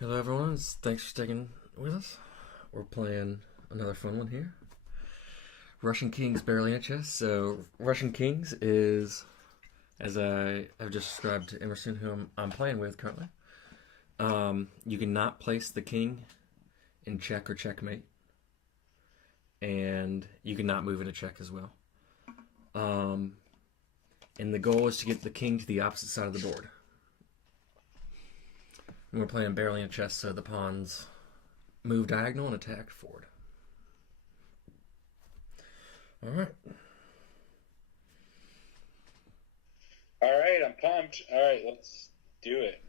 Hello everyone, thanks for sticking with us. We're playing another fun one here. Russian Kings Berolina chess. So Russian Kings is, as I have just described to Emerson, who I'm playing with currently. You cannot place the king in check or checkmate, and you cannot move into check as well. And the goal is to get the king to the opposite side of the board. And we're playing Berolina chess, so the pawns move diagonal and attack forward. Alright. Alright, I'm pumped. Alright, let's do it.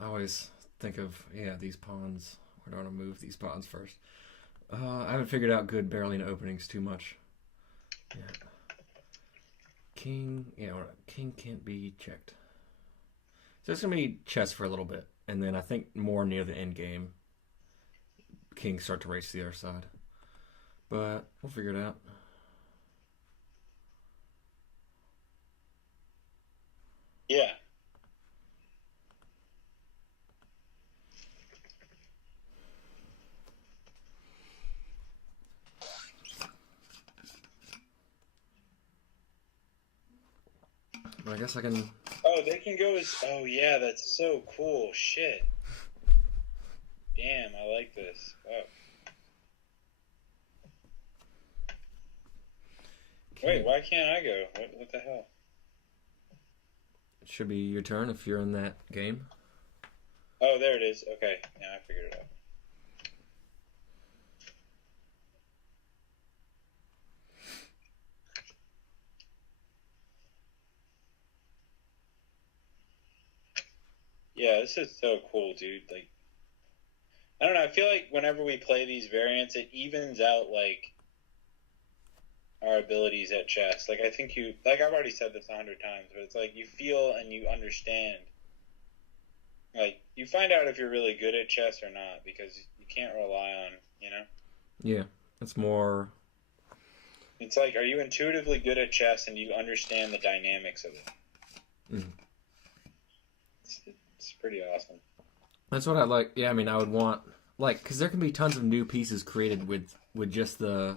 I always think of, these pawns. Where do I want to move these pawns first? I haven't figured out good Berolina openings too much. Yeah. King, king can't be checked. So it's going to be chess for a little bit. And then I think more near the end game, kings start to race to the other side. But we'll figure it out. Yeah. I guess I can... Oh, they can go as... Oh, yeah, that's so cool. Shit. Damn, I like this. Oh. Wait, why can't I go? What the hell? It should be your turn if you're in that game. Oh, there it is. Okay, now I figured it out. Yeah, this is so cool, dude. Like, I don't know, I feel like whenever we play these variants, it evens out, like, our abilities at chess. Like, I think you... Like, I've already said this 100 times, but it's like, you feel and you understand. Like, you find out if you're really good at chess or not, because you can't rely on, you know? Yeah, it's more... It's like, are you intuitively good at chess and you understand the dynamics of it? Mm. It's pretty awesome. That's what I like. Yeah, I mean, I would want... Like, because there can be tons of new pieces created with just the...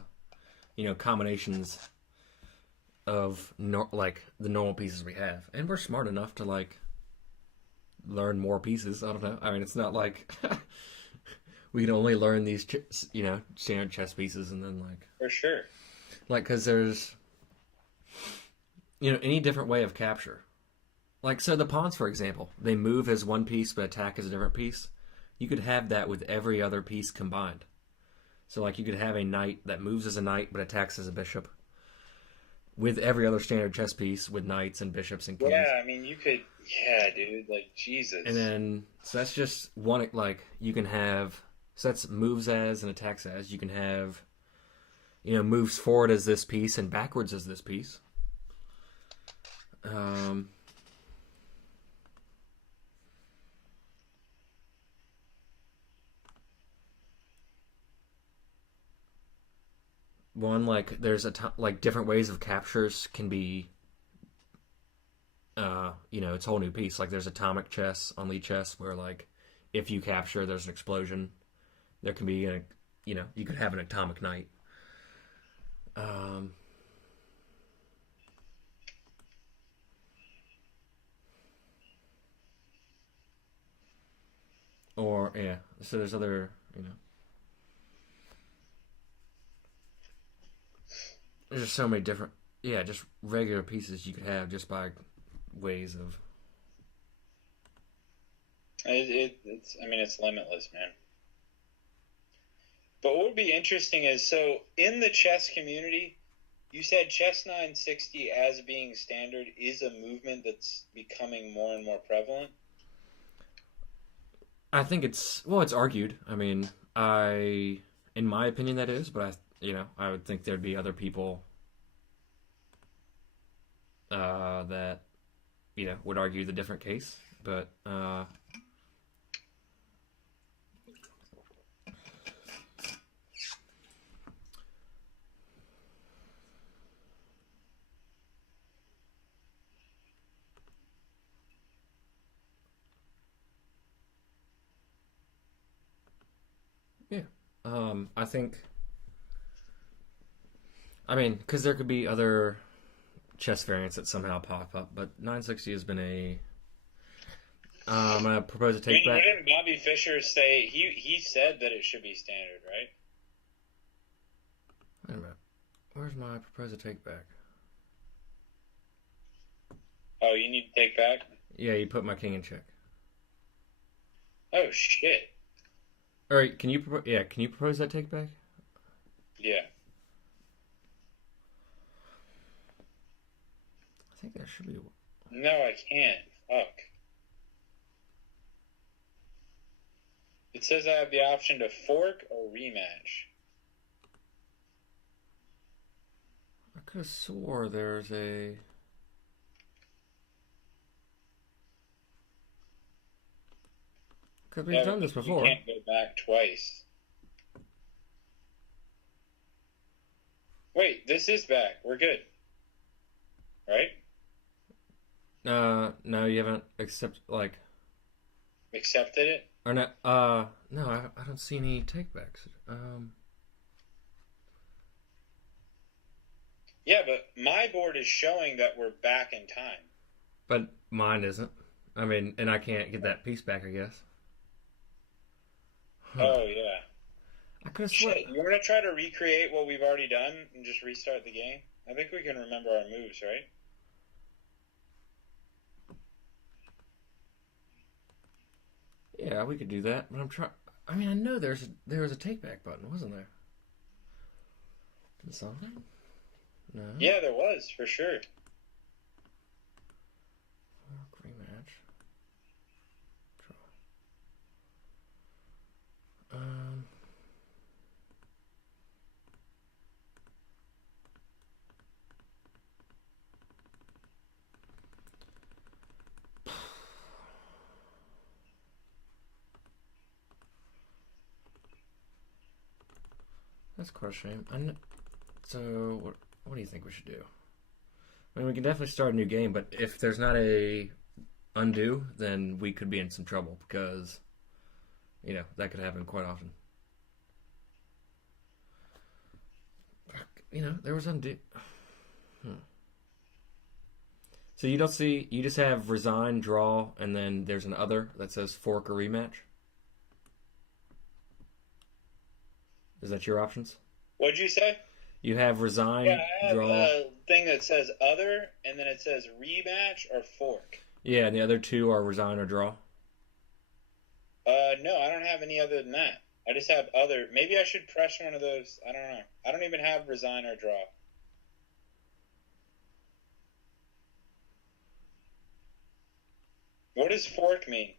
combinations of the normal pieces we have, and we're smart enough to learn more pieces. I don't know. I mean, it's not like we can only learn these standard chess pieces and then For sure. because there's any different way of capture. So the pawns, for example, they move as one piece but attack as a different piece. You could have that with every other piece combined. So, you could have a knight that moves as a knight but attacks as a bishop with every other standard chess piece with knights and bishops and kings. Yeah, I mean, you could... Yeah, dude, Jesus. And then, so that's just one, you can have... So that's moves as and attacks as. You can have, moves forward as this piece and backwards as this piece. One, there's different ways of captures can be, it's a whole new piece. There's atomic chess on lead chess where, if you capture, there's an explosion. There can be, you could have an atomic knight. Or, yeah, so there's other, there's just so many different, just regular pieces you could have just by ways of... It's limitless, man. But what would be interesting is, so in the chess community, you said chess 960 as being standard is a movement that's becoming more and more prevalent? I think it's argued. I mean, in my opinion, that is, but I would think there'd be other people that, would argue the different case. But, I think. I mean, because there could be other chess variants that somehow pop up, but 960 has been a. I'm gonna propose a take back. Didn't Bobby Fischer say he said that it should be standard, right? Wait a minute. Where's my propose a take back? Oh, you need to take back? Yeah, you put my king in check. Oh shit. All right, can you propose that take back? Yeah. I think there should be. No, I can't. Fuck. It says I have the option to fork or rematch. I could have swore there's a. Because we've done this before. You can't go back twice. Wait, this is back. We're good. Right? No, you haven't accepted it? Or not? No, I don't see any takebacks. Yeah, but my board is showing that we're back in time. But mine isn't. I mean, and I can't get that piece back, I guess. Huh. Oh yeah. I could have sworn. You want to try to recreate what we've already done and just restart the game? I think we can remember our moves, right? Yeah, we could do that, but I'm trying. I mean, I know there was a take back button, wasn't there? Something? No. Yeah, there was for sure. Rematch. Draw. That's quite a shame. So, what do you think we should do? I mean, we can definitely start a new game, but if there's not a undo, then we could be in some trouble because, that could happen quite often. There was undo. So you just have resign, draw, and then there's an other that says fork or rematch? Is that your options? What'd you say? You have resign, I have draw. a thing that says other, and then it says rematch or fork. Yeah, and the other two are resign or draw. No, I don't have any other than that. I just have other. Maybe I should press one of those. I don't know. I don't even have resign or draw. What does fork mean?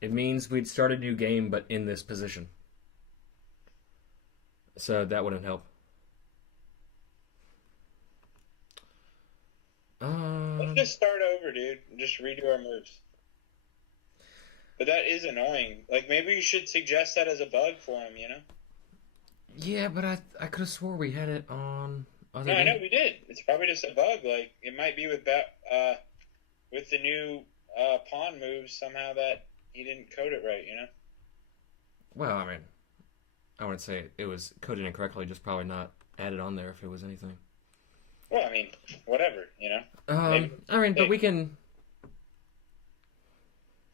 It means we'd start a new game, but in this position. So that wouldn't help. Let's just start over, dude. And just redo our moves. But that is annoying. Like, maybe you should suggest that as a bug for him, Yeah, but I could have swore we had it on other No, I know we did. It's probably just a bug. Like, it might be with the new pawn moves somehow that he didn't code it right, Well, I mean, I wouldn't say it was coded incorrectly, just probably not added on there if it was anything. Well, I mean, whatever, but we can...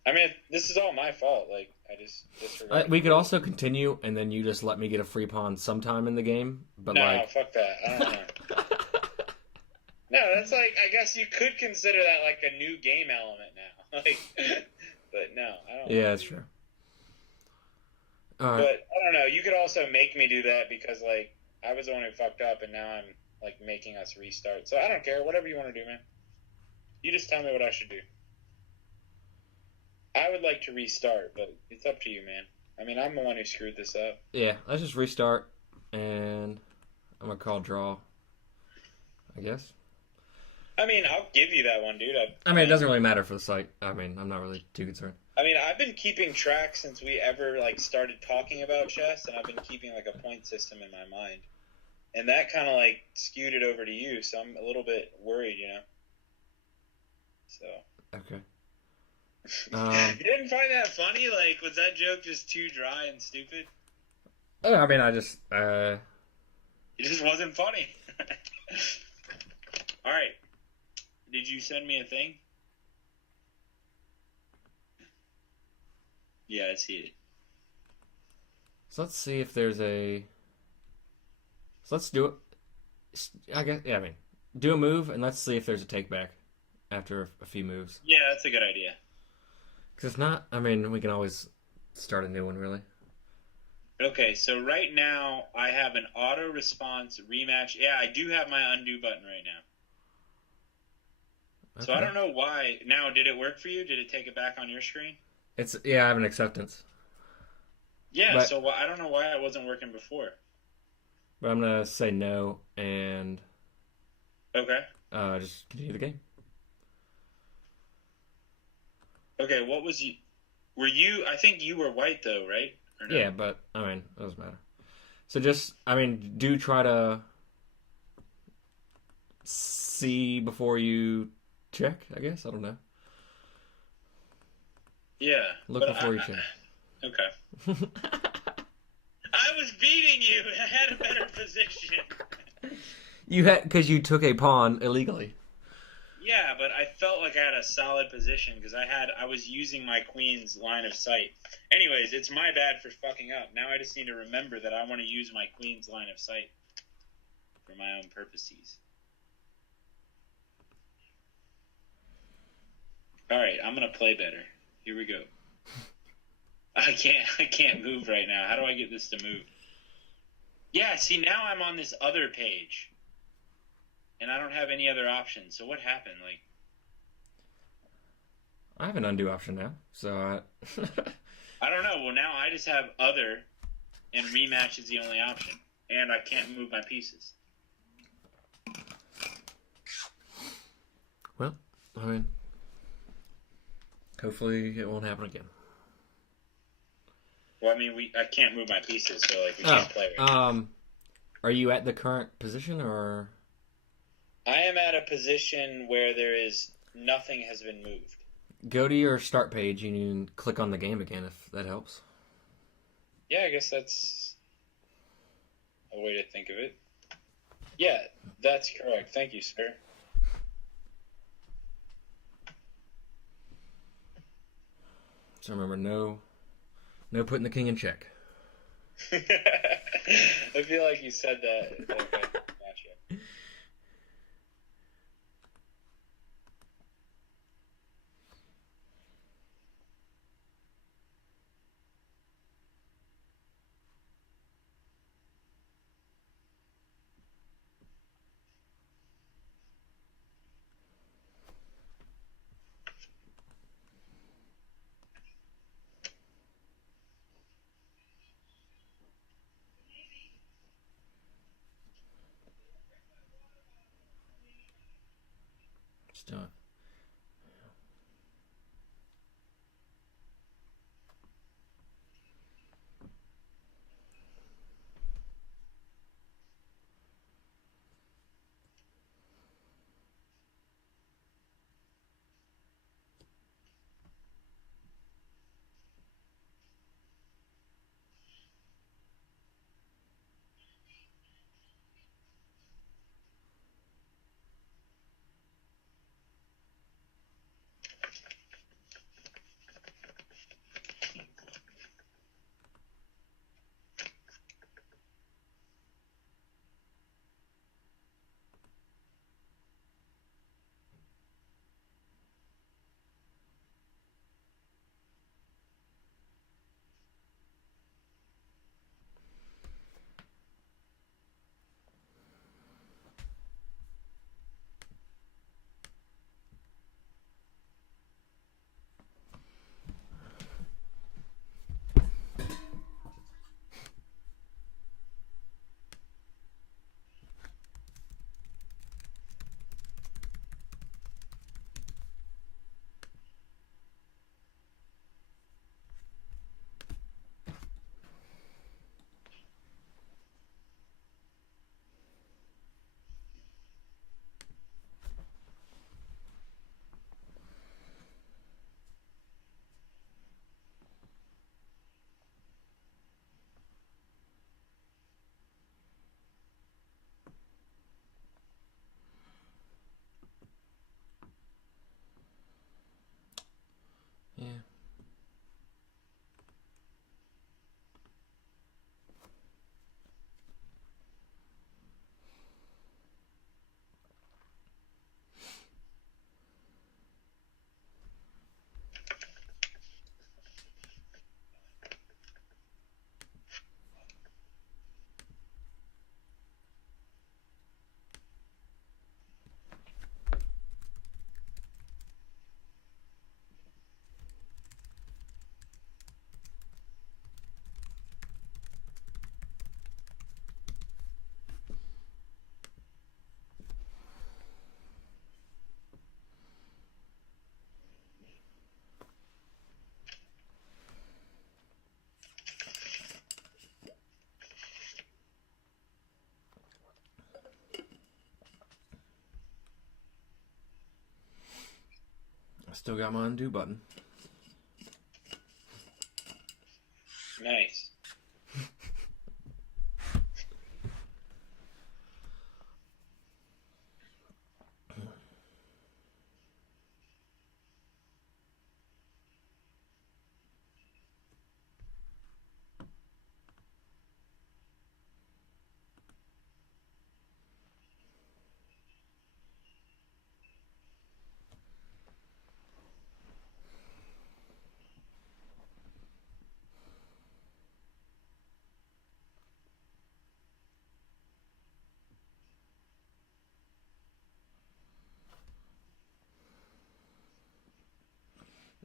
I mean, this is all my fault. Like, I just disregarded. We could also continue, and then you just let me get a free pawn sometime in the game. But no, fuck that. I don't know. No, that's like, I guess you could consider that like a new game element now. But no, I don't. Yeah, that's true. But I don't know. You could also make me do that because like I was the one who fucked up, and now I'm like making us restart. So I don't care. Whatever you want to do, man. You just tell me what I should do. I would like to restart, but it's up to you, man. I mean, I'm the one who screwed this up. Yeah, let's just restart, and I'm gonna call draw, I guess. I mean, I'll give you that one, dude. I mean, it doesn't really matter for the site. I mean, I'm not really too concerned. I mean, I've been keeping track since we ever like started talking about chess, and I've been keeping like a point system in my mind, and that kind of like skewed it over to you. So I'm a little bit worried, So. Okay. You didn't find that funny? Like, was that joke just too dry and stupid? I mean, I just It just wasn't funny. All right. Did you send me a thing? Yeah, I see it. so let's see if there's a. So let's do it. I guess yeah. I mean, do a move and let's see if there's a take back after a few moves. Yeah, that's a good idea. Because if not, I mean, we can always start a new one. Really. Okay, so right now I have an auto response rematch. Yeah, I do have my undo button right now. So I don't know why. Now, did it work for you? Did it take it back on your screen? It's yeah. I have an acceptance. Yeah. But, So I don't know why it wasn't working before. but I'm gonna say no and Okay. just continue the game. Okay. What was you? Were you? I think you were white though, right? Or no? Yeah, but I mean, it doesn't matter. So just, I mean, do try to see before you check. I guess I don't know. Yeah. Look before you check. Okay. I was beating you. I had a better position. You had because you took a pawn illegally. Yeah, but I felt like I had a solid position because I was using my queen's line of sight. Anyways, it's my bad for fucking up. Now I just need to remember that I want to use my queen's line of sight for my own purposes. All right, I'm gonna play better. Here we go. I can't move right now. How do I get this to move? Yeah, see, now I'm on this other page. And I don't have any other options. So what happened? Like, I have an undo option now, so I don't know. Well, now I just have other, and rematch is the only option. And I can't move my pieces. well, I mean, hopefully it won't happen again. Well, I mean, I can't move my pieces, so like we can't play right Are you at the current position or? I am at a position where nothing has been moved. Go to your start page and you can click on the game again if that helps. Yeah, I guess that's a way to think of it. Yeah, that's correct. Thank you, sir. So remember, no putting the king in check. I feel like you said that. Okay, gotcha. Just do it. Still got my undo button. Nice.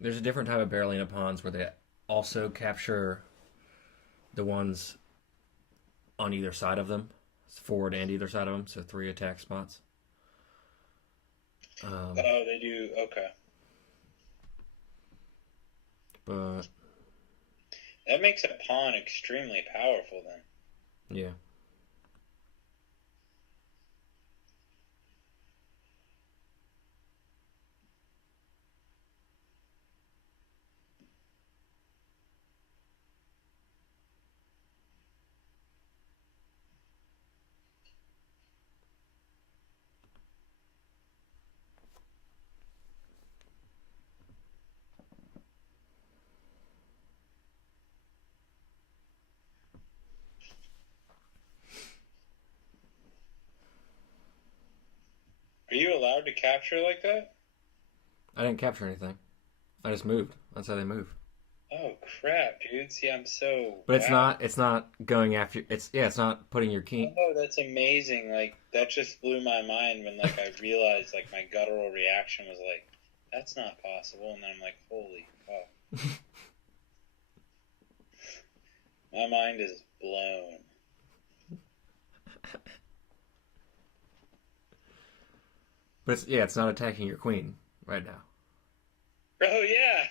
There's a different type of Berolina pawns where they also capture the ones on either side of them. It's forward and either side of them, so 3 attack spots. Oh, they do. Okay. But that makes a pawn extremely powerful then. yeah. Are you allowed to capture like that? I didn't capture anything. I just moved. That's how they move. Oh crap, dude! See, I'm so. But it's not. It's not going after. It's not putting your king. Oh, that's amazing! Like that just blew my mind when like I realized like my guttural reaction was like, "That's not possible," and then I'm like, "Holy fuck!" My mind is blown. But it's not attacking your queen right now. Oh yeah,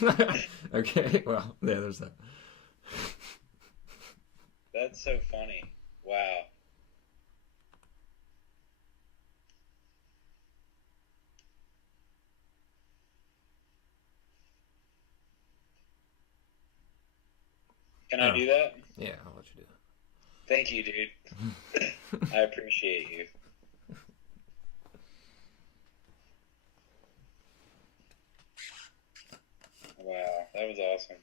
fuck. Okay, well, yeah, there's that. That's so funny. Wow. Can I do that? Yeah, I'll let you do Thank you, dude. I appreciate you. Wow, that was awesome.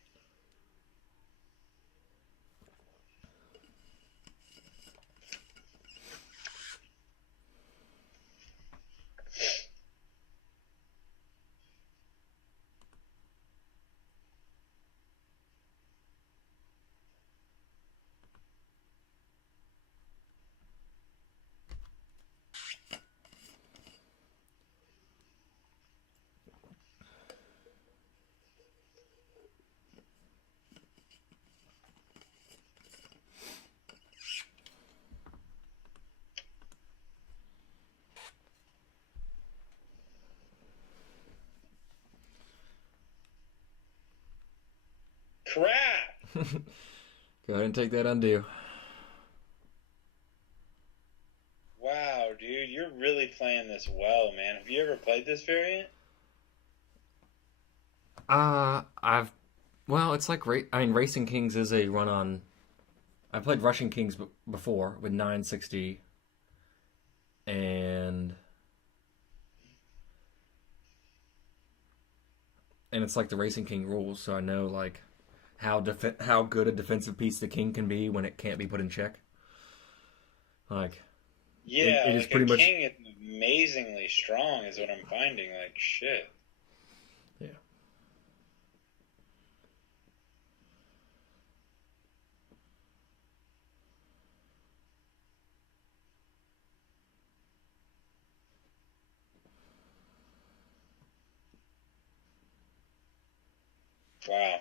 Crap! Go ahead and take that undo. Wow, dude, you're really playing this well, man. Have you ever played this variant? It's like Racing Kings is a run on. I played Russian Kings before with 960, and it's like the Racing King rules, so I know like how good a defensive piece the king can be when it can't be put in check. Like, yeah, it is like pretty a much king is amazingly strong, is what I'm finding. Like shit. yeah. Wow.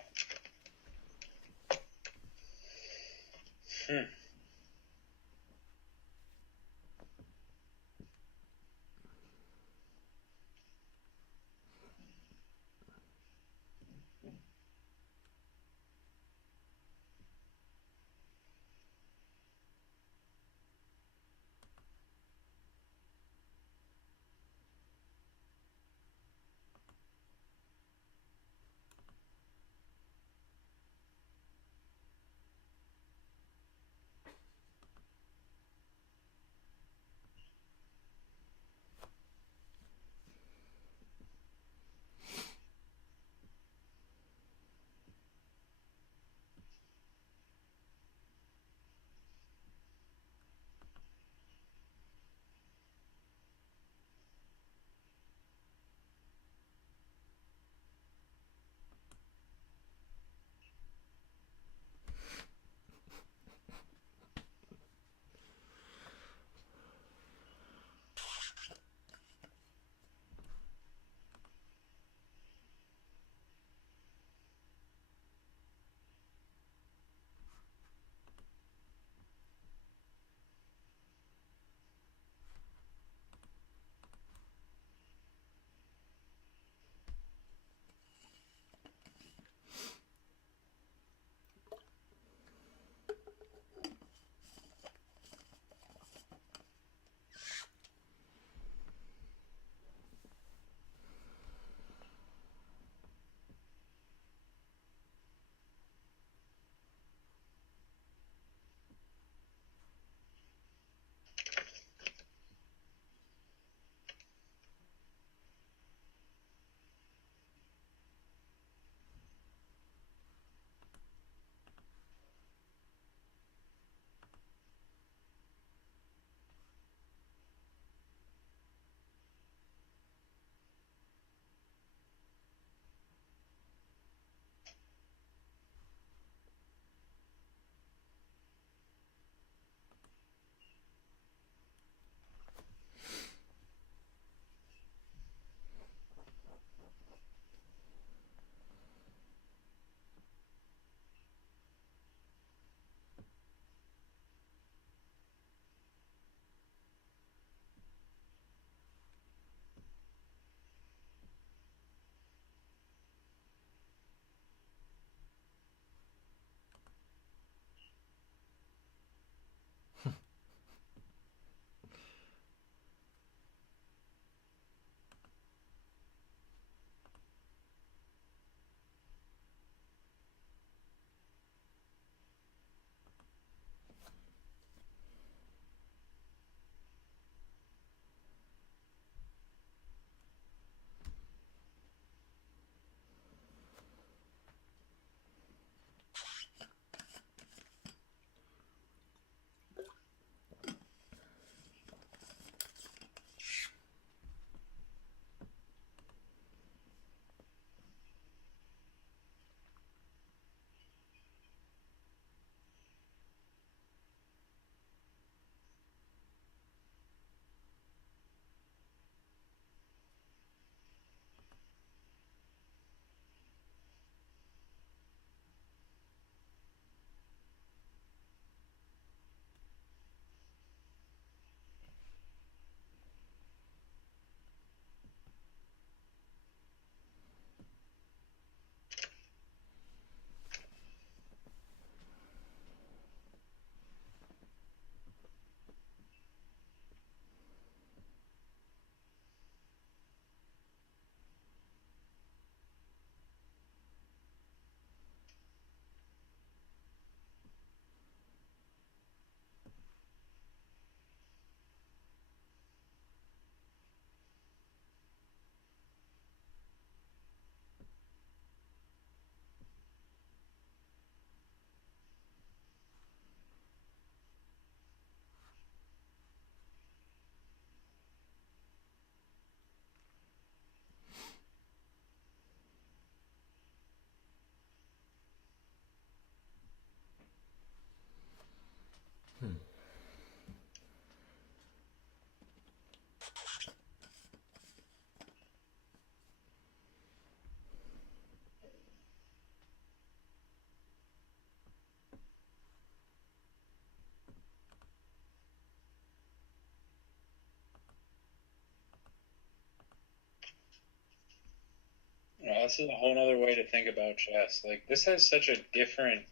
This is a whole other way to think about chess. Like, this has such a different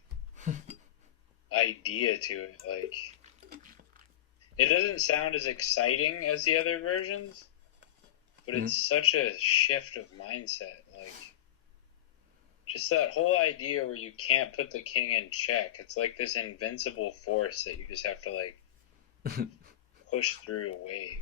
idea to it. Like, it doesn't sound as exciting as the other versions, but it's such a shift of mindset. Like, just that whole idea where you can't put the king in check. It's like this invincible force that you just have to, like, push through a wave.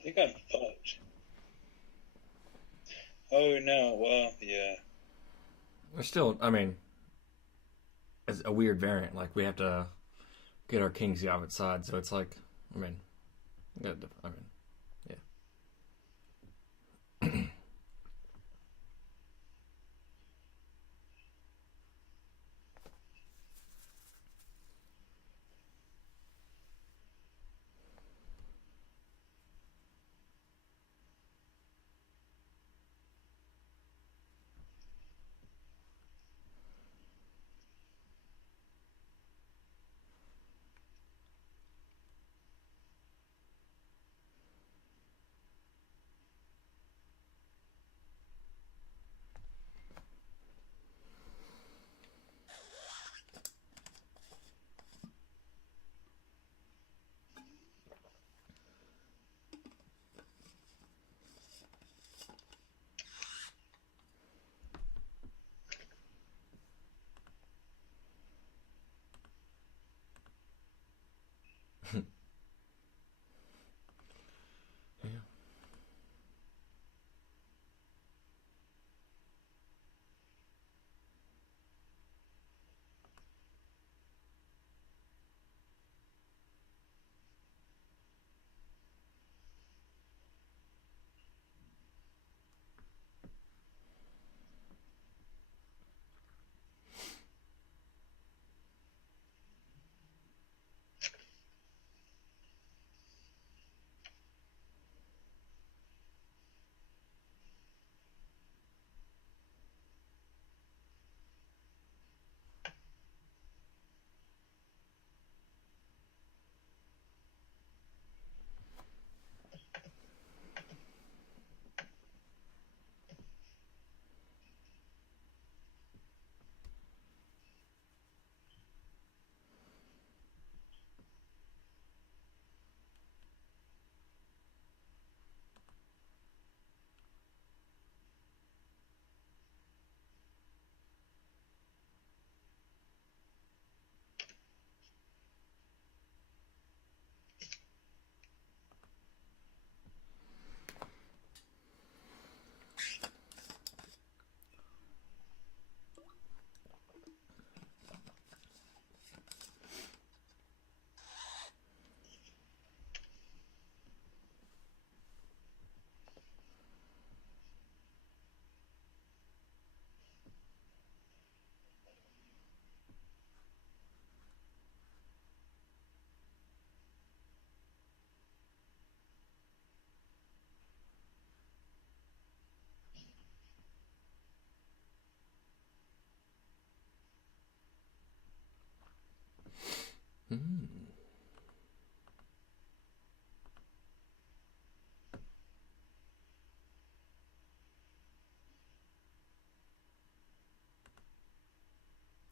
I think I'm fucked. Oh, no. Well, yeah. There's still, I mean, it's a weird variant. Like, we have to get our kings the opposite side, so it's like, I mean, yeah.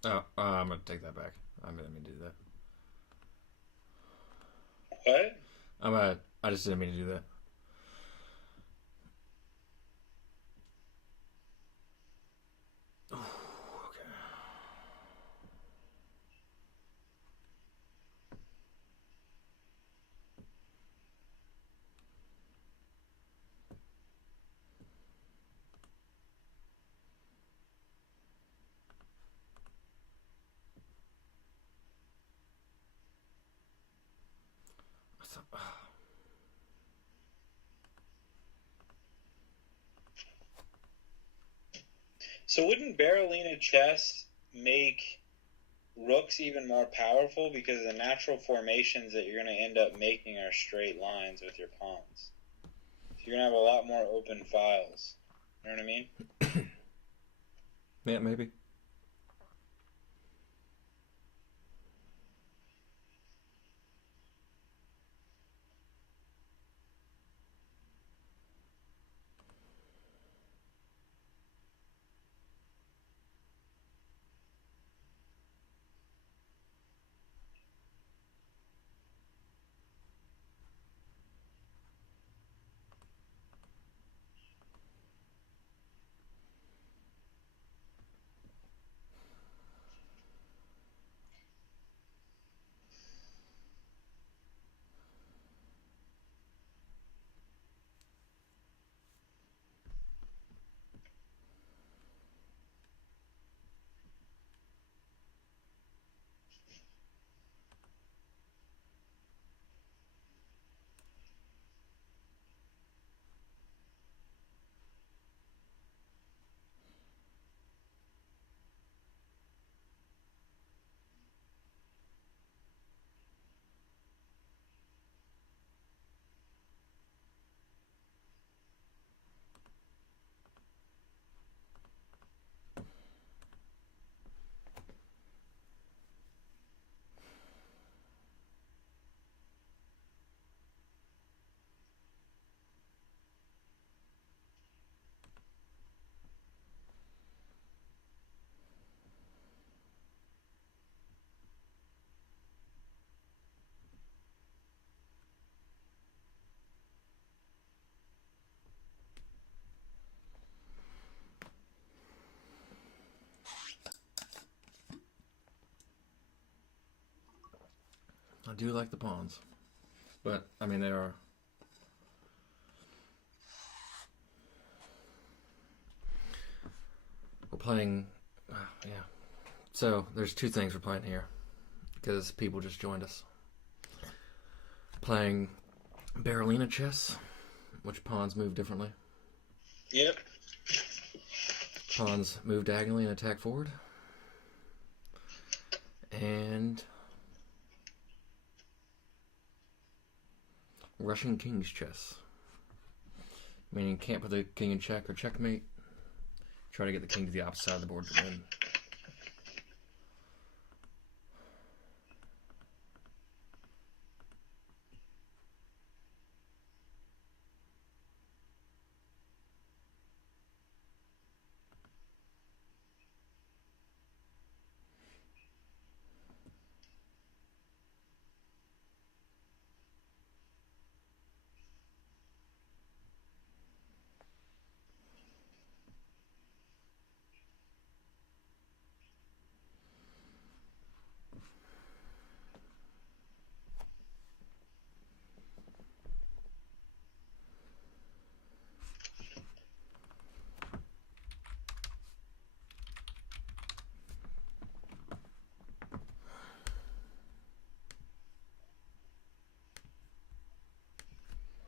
Oh, I'm gonna take that back. I didn't mean to do that. What? I just didn't mean to do that. Ooh, okay. So wouldn't Berolina chess make rooks even more powerful because the natural formations that you're going to end up making are straight lines with your pawns? So you're going to have a lot more open files. You know what I mean? Yeah, maybe. I do like the pawns, but I mean they are. We're playing. Yeah. So there's two things we're playing here because people just joined us. Playing Berolina chess, which pawns move differently. Yep. Pawns move diagonally and attack forward. And Russian King's chess, meaning you can't put the king in check or checkmate. Try to get the king to the opposite side of the board to win.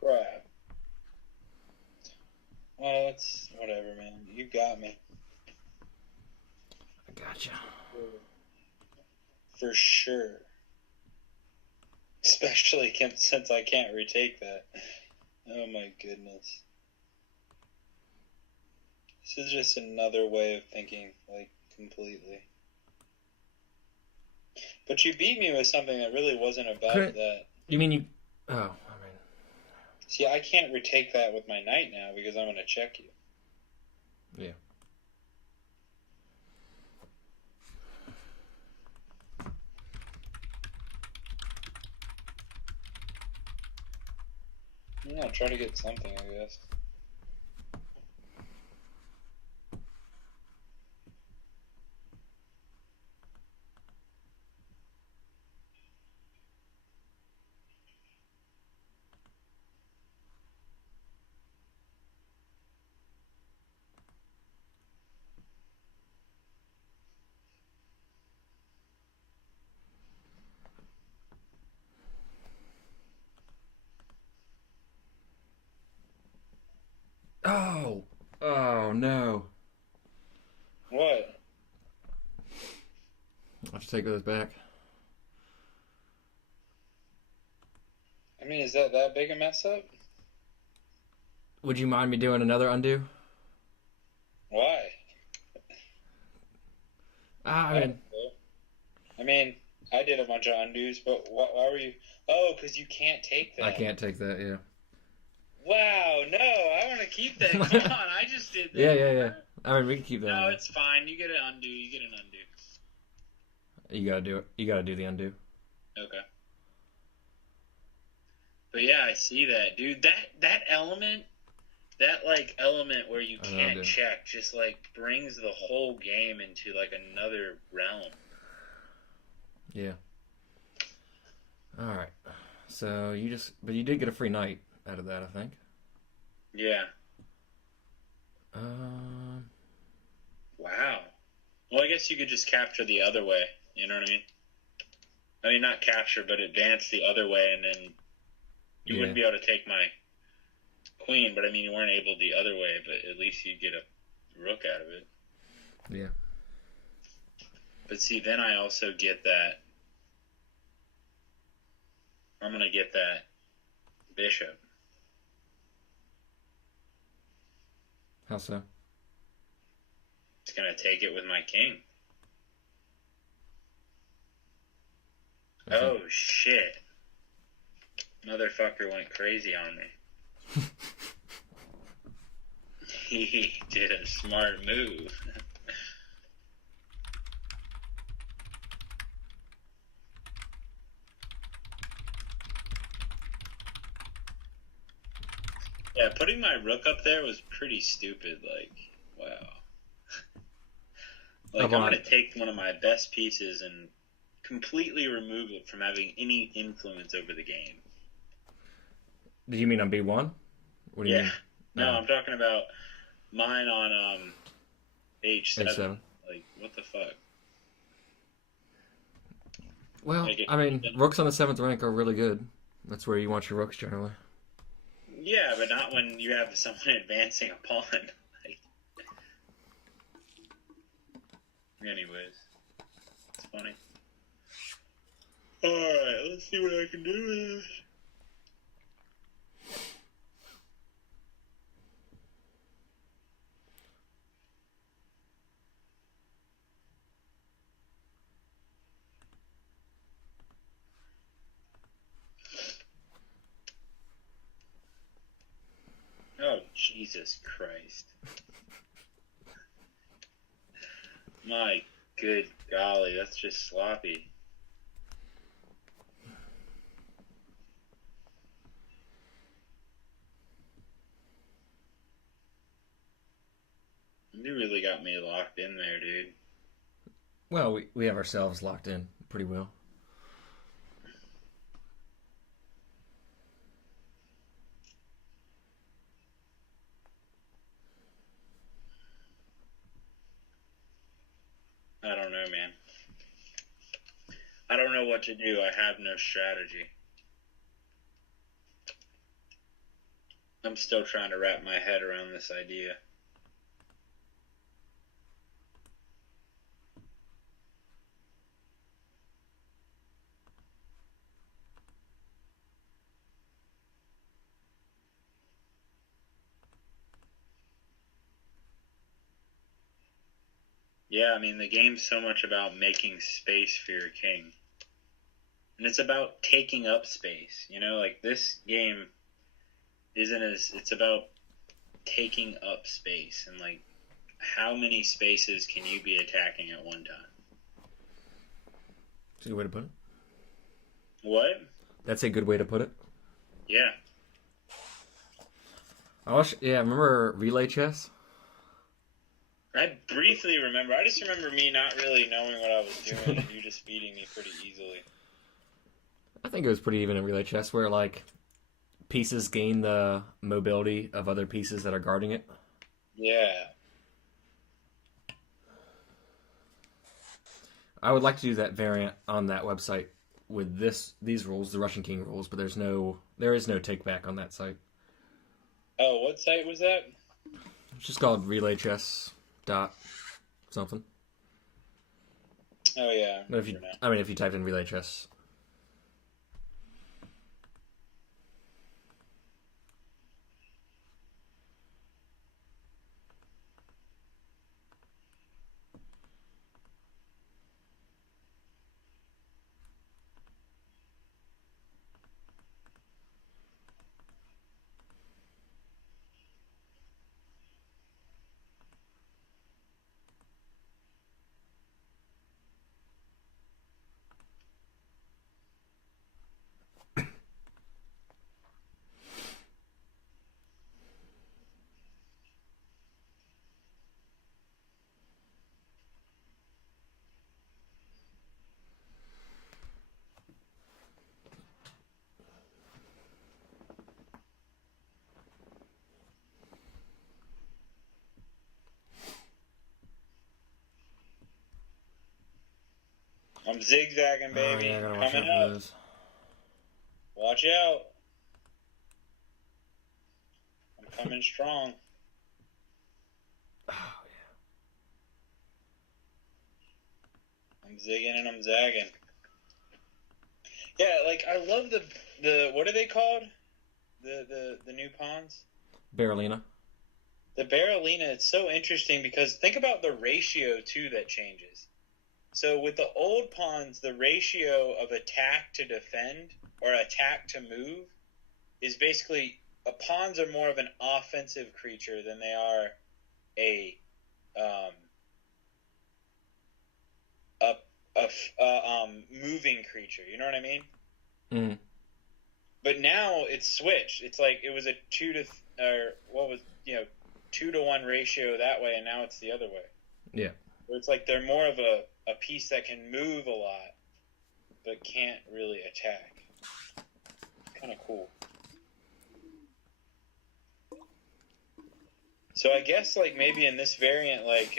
Crap. Well, that's whatever, man. You got me. I gotcha. For sure. Especially since I can't retake that. Oh my goodness. This is just another way of thinking, like, completely. But you beat me with something that really wasn't about that. You mean you... Oh, I mean... See, I can't retake that with my knight now because I'm going to check you. Yeah. Yeah, try to get something, I guess. Oh, oh no! What? I have to take those back. I mean, is that big a mess up? Would you mind me doing another undo? Why? I mean, I did a bunch of undos, but why were you? Oh, because you can't take that. I can't take that. Yeah. Wow, no, I want to keep that. Come on, I just did that. Yeah. I mean, we can keep that. No, it's fine. You get an undo. You get an undo. You gotta do it. You gotta do the undo. Okay. But yeah, I see that, dude. That element, element where you can't check, just like brings the whole game into like another realm. Yeah. All right. So but you did get a free night out of that, I think. Yeah. Wow. Well, I guess you could just capture the other way. You know what I mean? I mean, not capture, but advance the other way, and then you wouldn't be able to take my queen. But I mean, you weren't able the other way, but at least you'd get a rook out of it. Yeah. But see, then I also get that. I'm gonna get that bishop. How so? It's gonna take it with my king. Oh shit! Motherfucker went crazy on me. He did a smart move. Yeah, putting my rook up there was pretty stupid. Like, wow. Like, I'm going to take one of my best pieces and completely remove it from having any influence over the game. Do you mean on B1? What do you mean? No, I'm talking about mine on H7. H7. Like, what the fuck? Well, I mean, rooks on the 7th rank are really good. That's where you want your rooks generally. Yeah, but not when you have someone advancing a pawn. Anyways, it's funny. Alright, let's see what I can do with this. Oh, Jesus Christ. My good golly, that's just sloppy. You really got me locked in there, dude. Well, we have ourselves locked in pretty well. I don't know, man. I don't know what to do. I have no strategy. I'm still trying to wrap my head around this idea. Yeah, I mean, the game's so much about making space for your king. And it's about taking up space. You know, like, this game it's about taking up space. And, like, how many spaces can you be attacking at one time? That's a good way to put it. What? That's a good way to put it. Yeah. Yeah, remember relay chess? I briefly remember. I just remember me not really knowing what I was doing and you just beating me pretty easily. I think it was pretty even in relay chess, where like pieces gain the mobility of other pieces that are guarding it. Yeah. I would like to do that variant on that website with these rules, the Russian King rules, but there is no take back on that site. Oh, what site was that? It's just called relay chess dot something. Oh yeah. But if you typed in relay chess. I'm zigzagging, baby. Yeah, I gotta watch Coming out for up. those. Watch out. I'm coming strong. Oh, I'm zigging and I'm zagging. Yeah, like I love the what are they called? The new pawns? yeah. Berolina. The Berolina, it's so interesting because think about the ratio too that changes. So with the old pawns, the ratio of attack to defend or attack to move is basically pawns are more of an offensive creature than they are a moving creature. You know what I mean? Mm. But now it's switched. It's like it was a 2-to-1 ratio that way, and now it's the other way. Yeah. Where it's like they're more of a piece that can move a lot, but can't really attack. Kind of cool. So I guess like maybe in this variant, like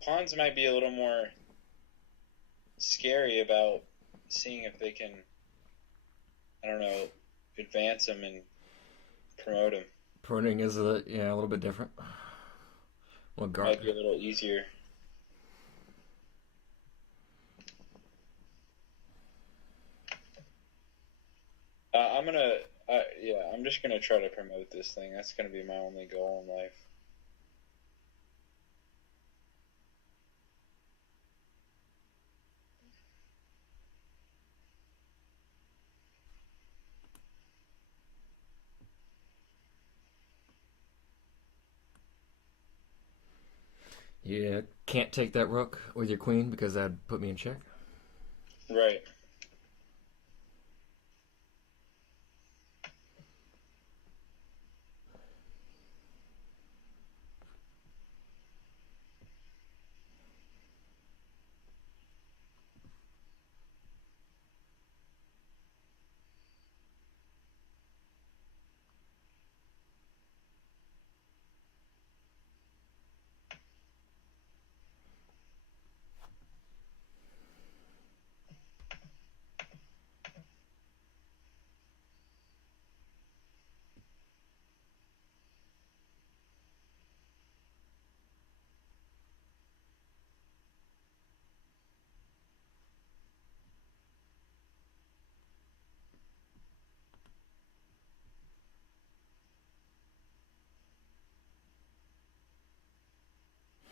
pawns might be a little more scary about seeing if they can, I don't know, advance them and promote them. Promoting is a little bit different. Well, guard. Might be a little easier. I'm just gonna try to promote this thing. That's gonna be my only goal in life. Yeah, can't take that rook with your queen because that'd put me in check. Right.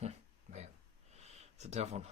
Man, it's a tough one.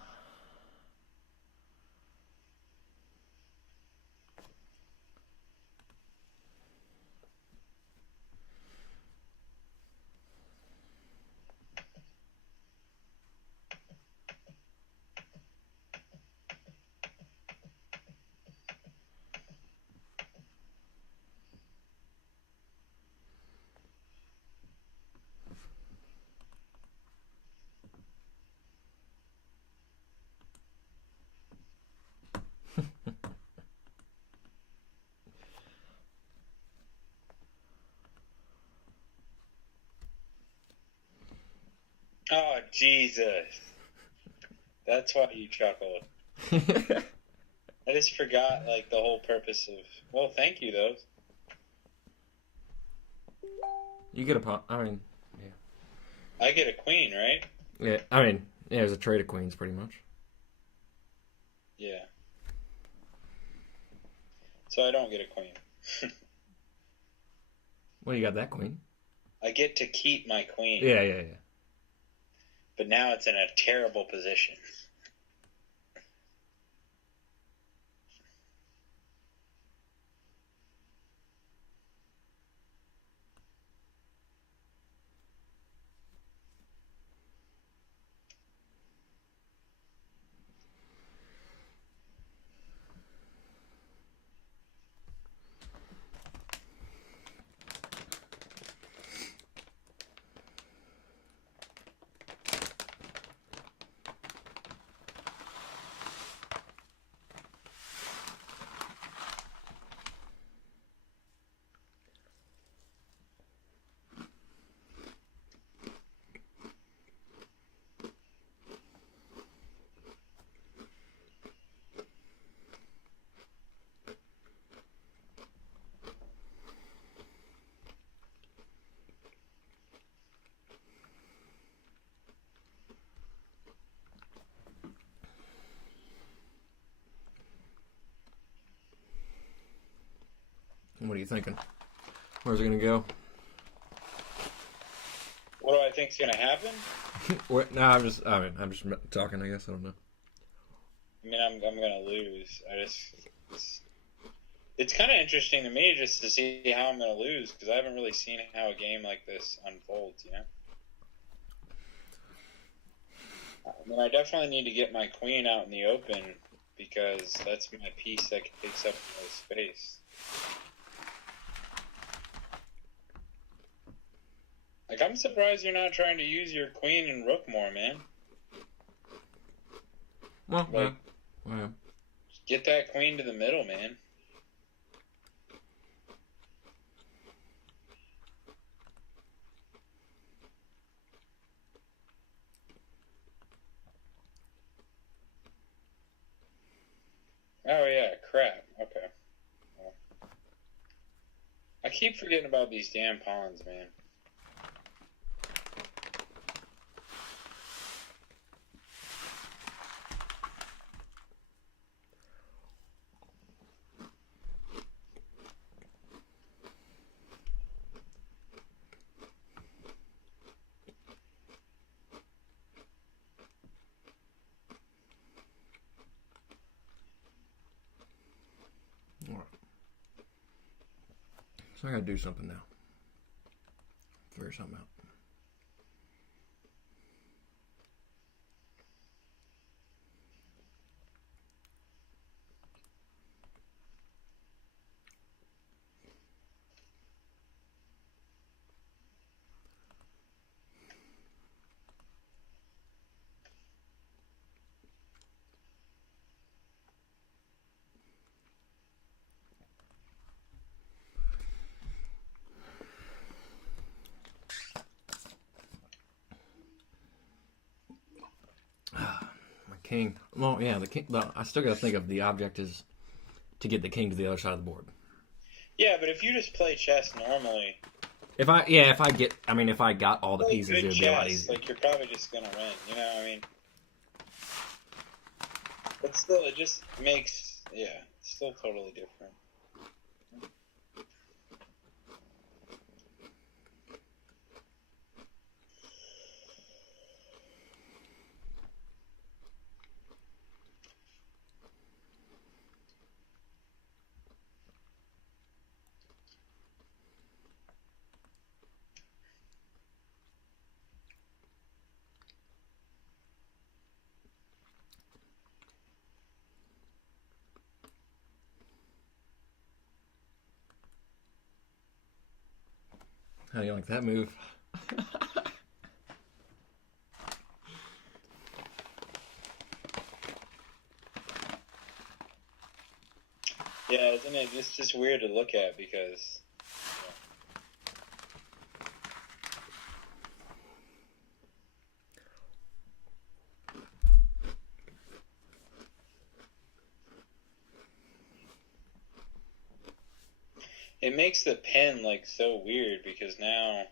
Jesus. That's why you chuckled. I just forgot, like, the whole purpose of... Well, thank you, though. You get a pot. I mean, yeah. I get a queen, right? Yeah, I mean, yeah, there's a trade of queens, pretty much. Yeah. So I don't get a queen. Well, you got that queen. I get to keep my queen. Yeah. But now it's in a terrible position. What are you thinking? Where's it gonna go? What do I think's gonna happen? No, I'm just talking. I guess I don't know. I mean, I'm gonna lose. It's kind of interesting to me just to see how I'm gonna lose because I haven't really seen how a game like this unfolds. You know. I mean, I definitely need to get my queen out in the open because that's my piece that takes up the most space. Like, I'm surprised you're not trying to use your queen and rook more, man. Well, like, yeah. Get that queen to the middle, man. Oh, yeah, crap. Okay. Well, I keep forgetting about these damn pawns, man. So I gotta do something now. Figure something out. King. Well, yeah, the king. I still got to think of the object is to get the king to the other side of the board. Yeah, but if you just play chess normally, if I got all the pieces, it would be a lot easier. Like, you're probably just gonna win. You know what I mean? But still, it just makes it's still totally different. How do you like that move? Yeah, isn't it just weird to look at because... it makes the pen like so weird because now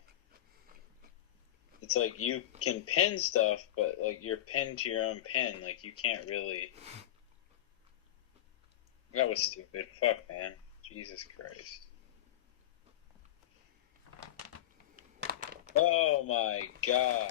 it's like you can pen stuff, but like you're pinned to your own pen. Like you can't really. That was stupid. Fuck, man. Jesus Christ. Oh my god.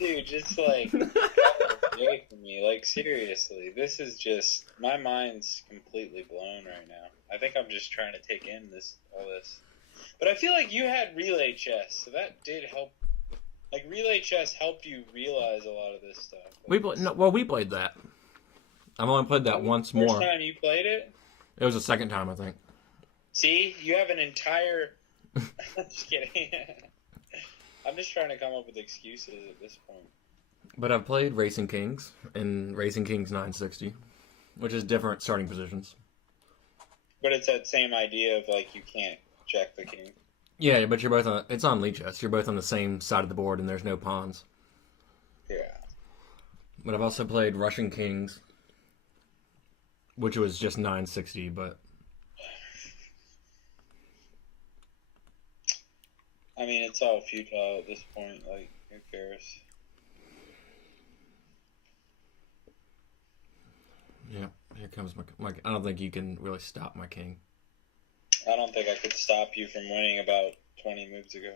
Dude, just like away from me. Like seriously, this is just my mind's completely blown right now. I think I'm just trying to take in all this. But I feel like you had relay chess, so that did help. Like relay chess helped you realize a lot of this stuff. Like, we played that. I've only played that once more. First time you played it? It was the second time, I think. See, you have an entire. I'm just kidding. I'm just trying to come up with excuses at this point. But I've played Racing Kings and Racing Kings 960, which is different starting positions. But it's that same idea of like you can't check the king. Yeah, but you're both on. It's on Lichess. You're both on the same side of the board, and there's no pawns. Yeah. But I've also played Russian Kings, which was just 960, but. I mean, it's all futile at this point. Like, who cares? Yeah, here comes my. I don't think you can really stop my king. I don't think I could stop you from winning about 20 moves ago.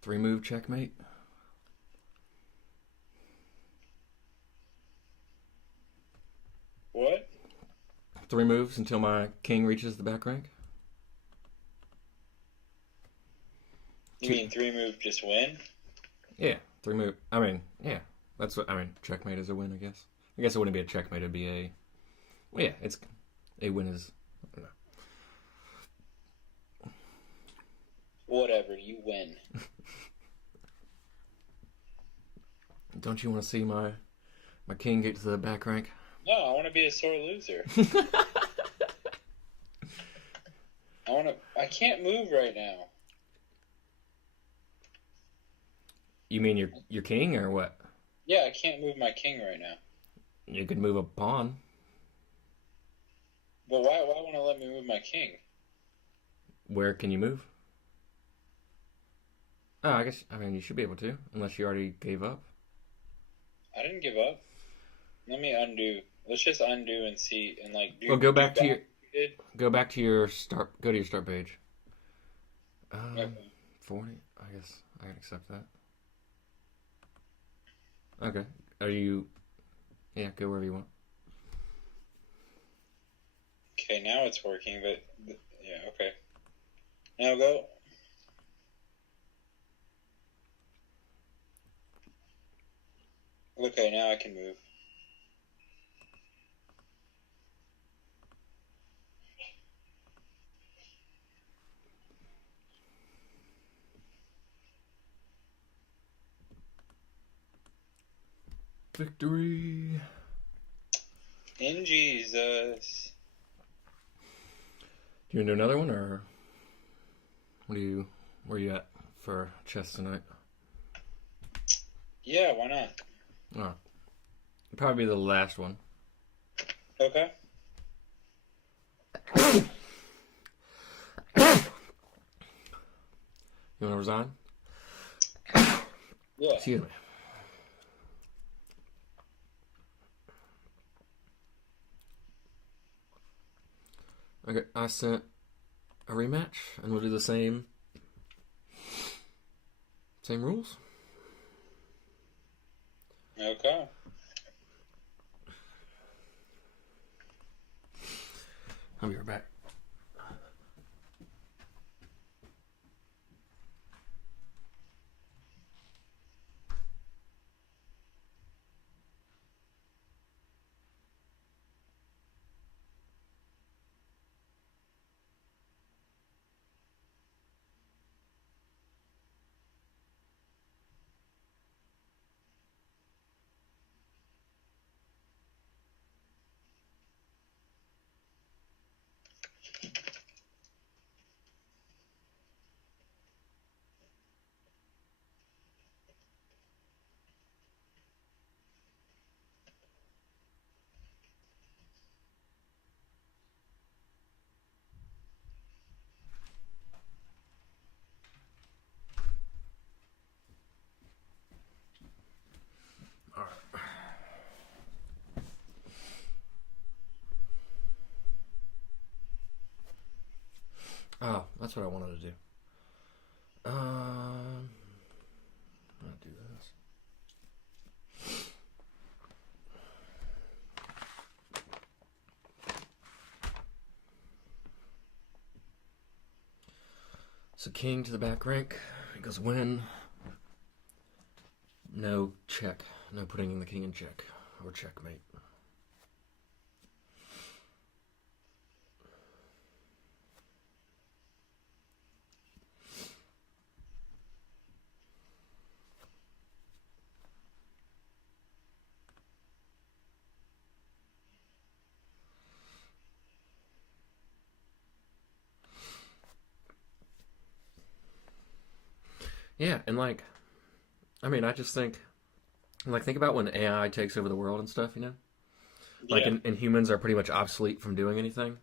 Three-move checkmate. What? 3 moves until my king reaches the back rank. You mean 3 move just win? Yeah, 3 move. I mean, yeah, that's what I mean. Checkmate is a win, I guess. I guess it wouldn't be a checkmate. It'd be a. Well, yeah, it's a win is. I don't know. Whatever, you win. Don't you want to see my king get to the back rank? No, I want to be a sore loser. I can't move right now. You mean your king or what? Yeah, I can't move my king right now. You could move a pawn. But why won't it let me move my king? Where can you move? Oh, I mean, you should be able to, unless you already gave up. I didn't give up. Let me undo. Let's just undo and see and like. Well, go back to your start. Go to your start page. Okay. 40. I guess I can accept that. Okay. Are you? Yeah, go wherever you want. Okay, now it's working, but yeah, okay. Now go. Okay, now I can move. Victory. In Jesus. Do you want to do another one, or where are you at for chess tonight? Yeah, why not? All right. Probably the last one. Okay. You want to resign? Yeah. Excuse me. Okay, I sent a rematch, and we'll do the same rules. Okay. I'll be right back. Oh, that's what I wanted to do. I'll do this. So king to the back rank. It goes win. No check. No putting the king in check. Or checkmate. Yeah, and like, I mean, I just think, like, think about when AI takes over the world and stuff, you know? Like, Yeah. and humans are pretty much obsolete from doing anything.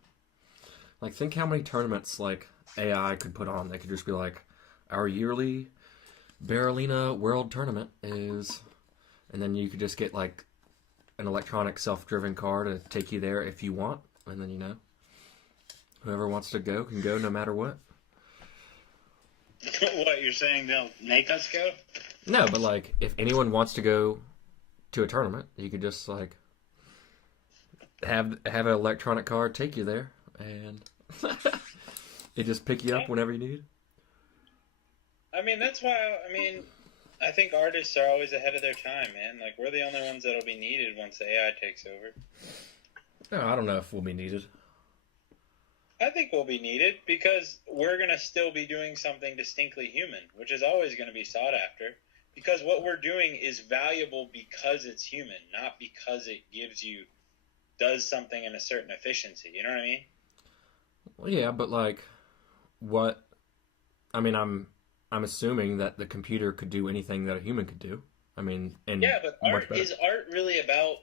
Like, think how many tournaments, like, AI could put on. They could just be like, our yearly Berolina World Tournament is... And then you could just get, like, an electronic self-driven car to take you there if you want. And then, you know, whoever wants to go can go no matter what. What, you're saying they'll make us go? No, but, like, if anyone wants to go to a tournament, you could just, like, have an electronic car take you there, and it just pick you up whenever you need. I mean, that's why, I think artists are always ahead of their time, man. Like, we're the only ones that'll be needed once the AI takes over. No, I don't know if we'll be needed. I think we'll be needed because we're going to still be doing something distinctly human, which is always going to be sought after. Because what we're doing is valuable because it's human, not because it does something in a certain efficiency. You know what I mean? Well, yeah, but like, what? I mean, I'm assuming that the computer could do anything that a human could do. I mean, and yeah, but much better. is art really about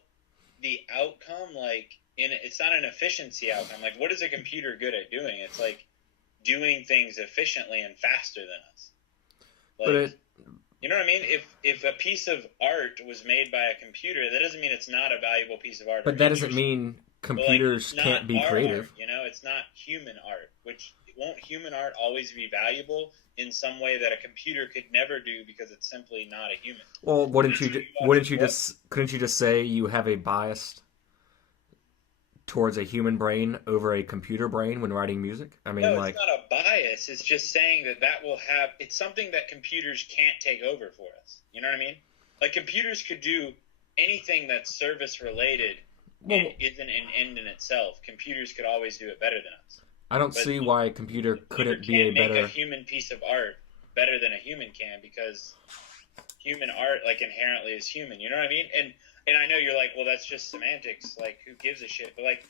the outcome? Like, it's not an efficiency outcome. Like, what is a computer good at doing? It's like doing things efficiently and faster than us. Like, you know what I mean? If a piece of art was made by a computer, that doesn't mean it's not a valuable piece of art. But that doesn't mean computers can't be creative. Art, you know, it's not human art. Which won't human art always be valuable in some way that a computer could never do because it's simply not a human? Well, couldn't you just say you have a bias towards a human brain over a computer brain when writing music? I mean, no, it's not a bias. It's just saying that will have... It's something that computers can't take over for us. You know what I mean? Like, computers could do anything that's service-related and isn't an end in itself. Computers could always do it better than us. I don't see why a computer couldn't be a better... make a human piece of art better than a human can, because human art, like, inherently is human. You know what I mean? And I know you're like, well, that's just semantics. Like, who gives a shit? But, like,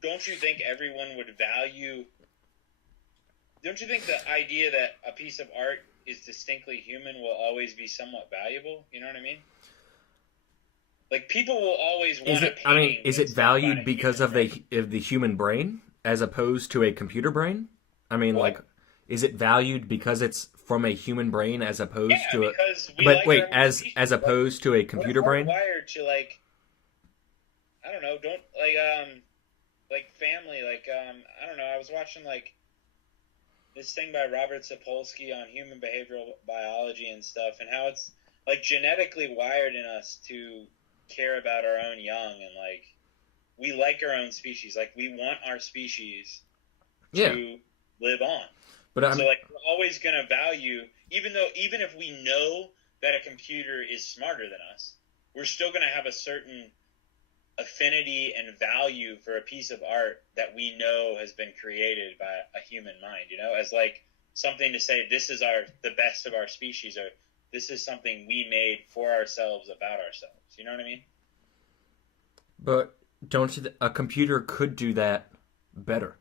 don't you think everyone would value... Don't you think the idea that a piece of art is distinctly human will always be somewhat valuable? You know what I mean? Like, people will always want a painting... is it valued because of the human brain as opposed to a computer brain? I mean, what? Like, is it valued because it's from a human brain as opposed to a... But wait, as opposed to a computer brain? We're wired to, like, I don't know, like family, like, I don't know, I was watching, like, this thing by Robert Sapolsky on human behavioral biology and stuff, and how it's, like, genetically wired in us to care about our own young, and, like, we like our own species. Like, we want our species to live on. But so, like, we're always going to value, even if we know that a computer is smarter than us, we're still going to have a certain affinity and value for a piece of art that we know has been created by a human mind, you know, as, like, something to say, this is the best of our species, or this is something we made for ourselves about ourselves. You know what I mean? But don't you... A computer could do that better.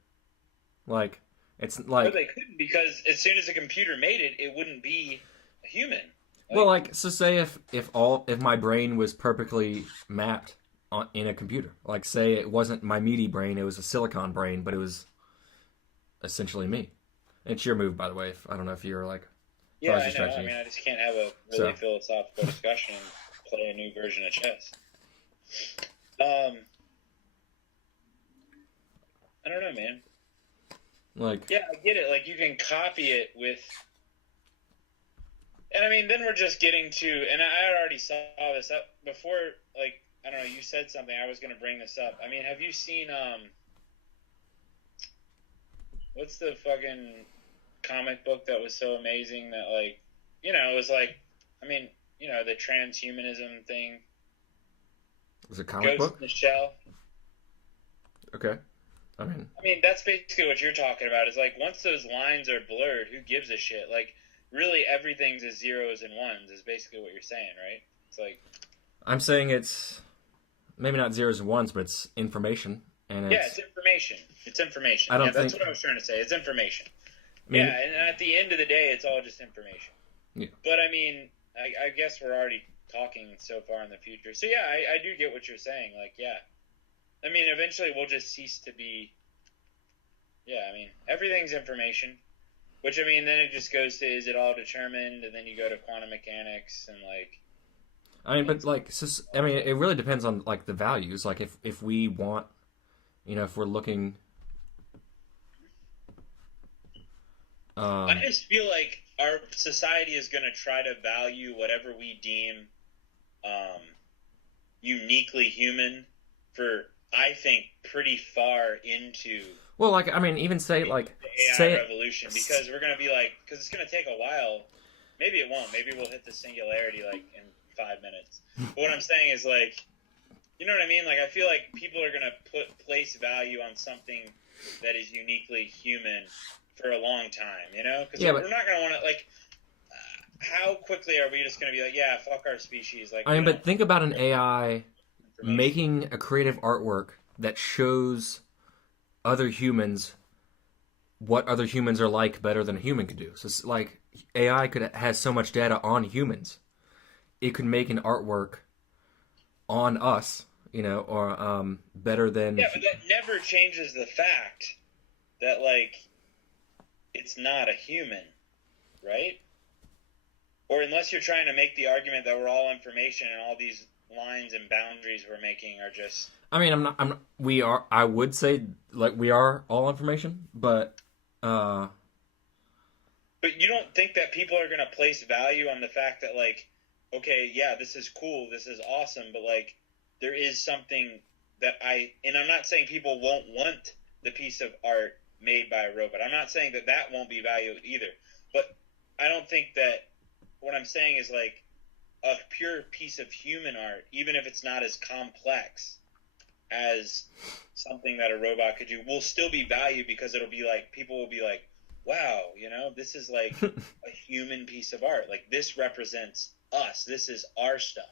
Like... It's like... No, they couldn't, because as soon as a computer made it, it wouldn't be a human. Like, well, like, so say if my brain was perfectly mapped in a computer. Like, say it wasn't my meaty brain, it was a silicon brain, but it was essentially me. It's your move, by the way. I don't know if you're like... Yeah, I know. I mean, I just can't have a really philosophical discussion and play a new version of chess. I don't know, man. Like, Yeah, I get it. Like, you can copy it with... And, I mean, then we're just getting to... And I already saw this up before, like, I don't know, you said something. I was going to bring this up. I mean, have you seen, what's the fucking comic book that was so amazing that, like, you know, it was like, I mean, you know, the transhumanism thing. was it a comic book? Ghost in the Shell. Okay. I mean, that's basically what you're talking about. Is like once those lines are blurred, who gives a shit? Like, really, everything's a zeros and ones. Is basically what you're saying, right? It's like I'm saying it's maybe not zeros and ones, but it's information, and it's information. It's information. I don't that's think... what I was trying to say. It's information. I mean, And at the end of the day, it's all just information. Yeah. But I mean, I guess we're already talking so far in the future. So yeah, I do get what you're saying. Like, yeah. I mean, eventually we'll just cease to be... Yeah, I mean, everything's information. Which, I mean, then it just goes to, is it all determined? And then you go to quantum mechanics and, like... I mean, but, like, I mean, it really depends on, like, the values. Like, if we want, you know, if we're looking... I just feel like our society is going to try to value whatever we deem uniquely human for, I think, pretty far into... Well, like, I mean, even say, like... the AI revolution, because we're going to be like... Because it's going to take a while. Maybe it won't. Maybe we'll hit the singularity, like, in 5 minutes. But what I'm saying is, like... You know what I mean? Like, I feel like people are going to place value on something that is uniquely human for a long time, you know? Because we're not going to want to, like... how quickly are we just going to be like, yeah, fuck our species? Like, I mean, but think about an AI making a creative artwork that shows other humans what other humans are like better than a human could do. So it's like AI has so much data on humans. It could make an artwork on us, you know, or better than... Yeah, but that never changes the fact that, like, it's not a human, right? Or unless you're trying to make the argument that we're all information and all these lines and boundaries we're making are just... I mean, I would say, like, we are all information, but... But you don't think that people are going to place value on the fact that, like, okay, yeah, this is cool, this is awesome, but, like, there is something that and I'm not saying people won't want the piece of art made by a robot. I'm not saying that that won't be valued either. But I don't think that... What I'm saying is, like, a pure piece of human art, even if it's not as complex as something that a robot could do, will still be valued because it'll be like, people will be like, wow, you know, this is like a human piece of art. Like, this represents us. This is our stuff.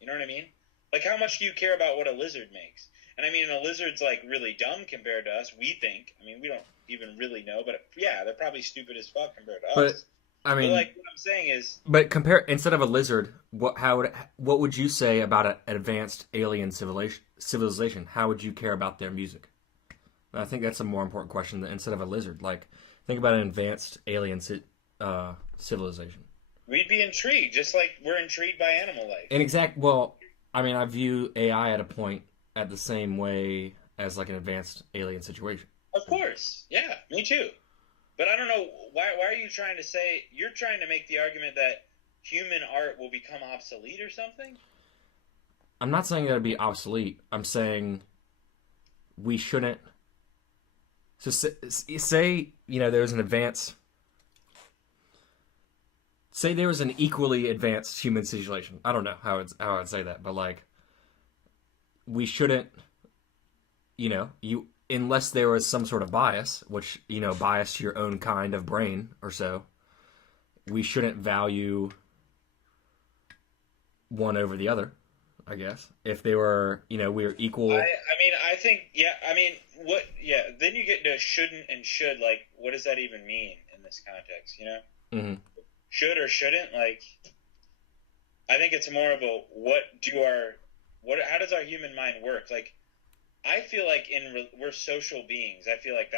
You know what I mean? Like, how much do you care about what a lizard makes? And I mean, a lizard's, like, really dumb compared to us, we think. I mean, we don't even really know, but yeah, they're probably stupid as fuck compared to us. I mean, but, like, what I'm saying is... But instead of a lizard, what would you say about an advanced alien civilization? How would you care about their music? I think that's a more important question than instead of a lizard. Like, think about an advanced alien civilization. We'd be intrigued, just like we're intrigued by animal life. Well, I mean, I view AI at a point at the same way as, like, an advanced alien situation. Of course. Yeah, me too. But I don't know, why are you trying to say... You're trying to make the argument that human art will become obsolete or something? I'm not saying that it'd be obsolete. I'm saying we shouldn't... So say, you know, there was an advanced... Say there was an equally advanced human situation. I don't know how I'd say that, but, like, we shouldn't, you know, unless there was some sort of bias, which, you know, bias to your own kind of brain or so, we shouldn't value one over the other, I guess. If they were, you know, we were equal. I mean, I think, yeah, I mean, then you get to shouldn't and should, like, what does that even mean in this context, you know? Mm-hmm. Should or shouldn't, like, I think it's more of a, how does our human mind work? Like, I feel like we're social beings. I feel like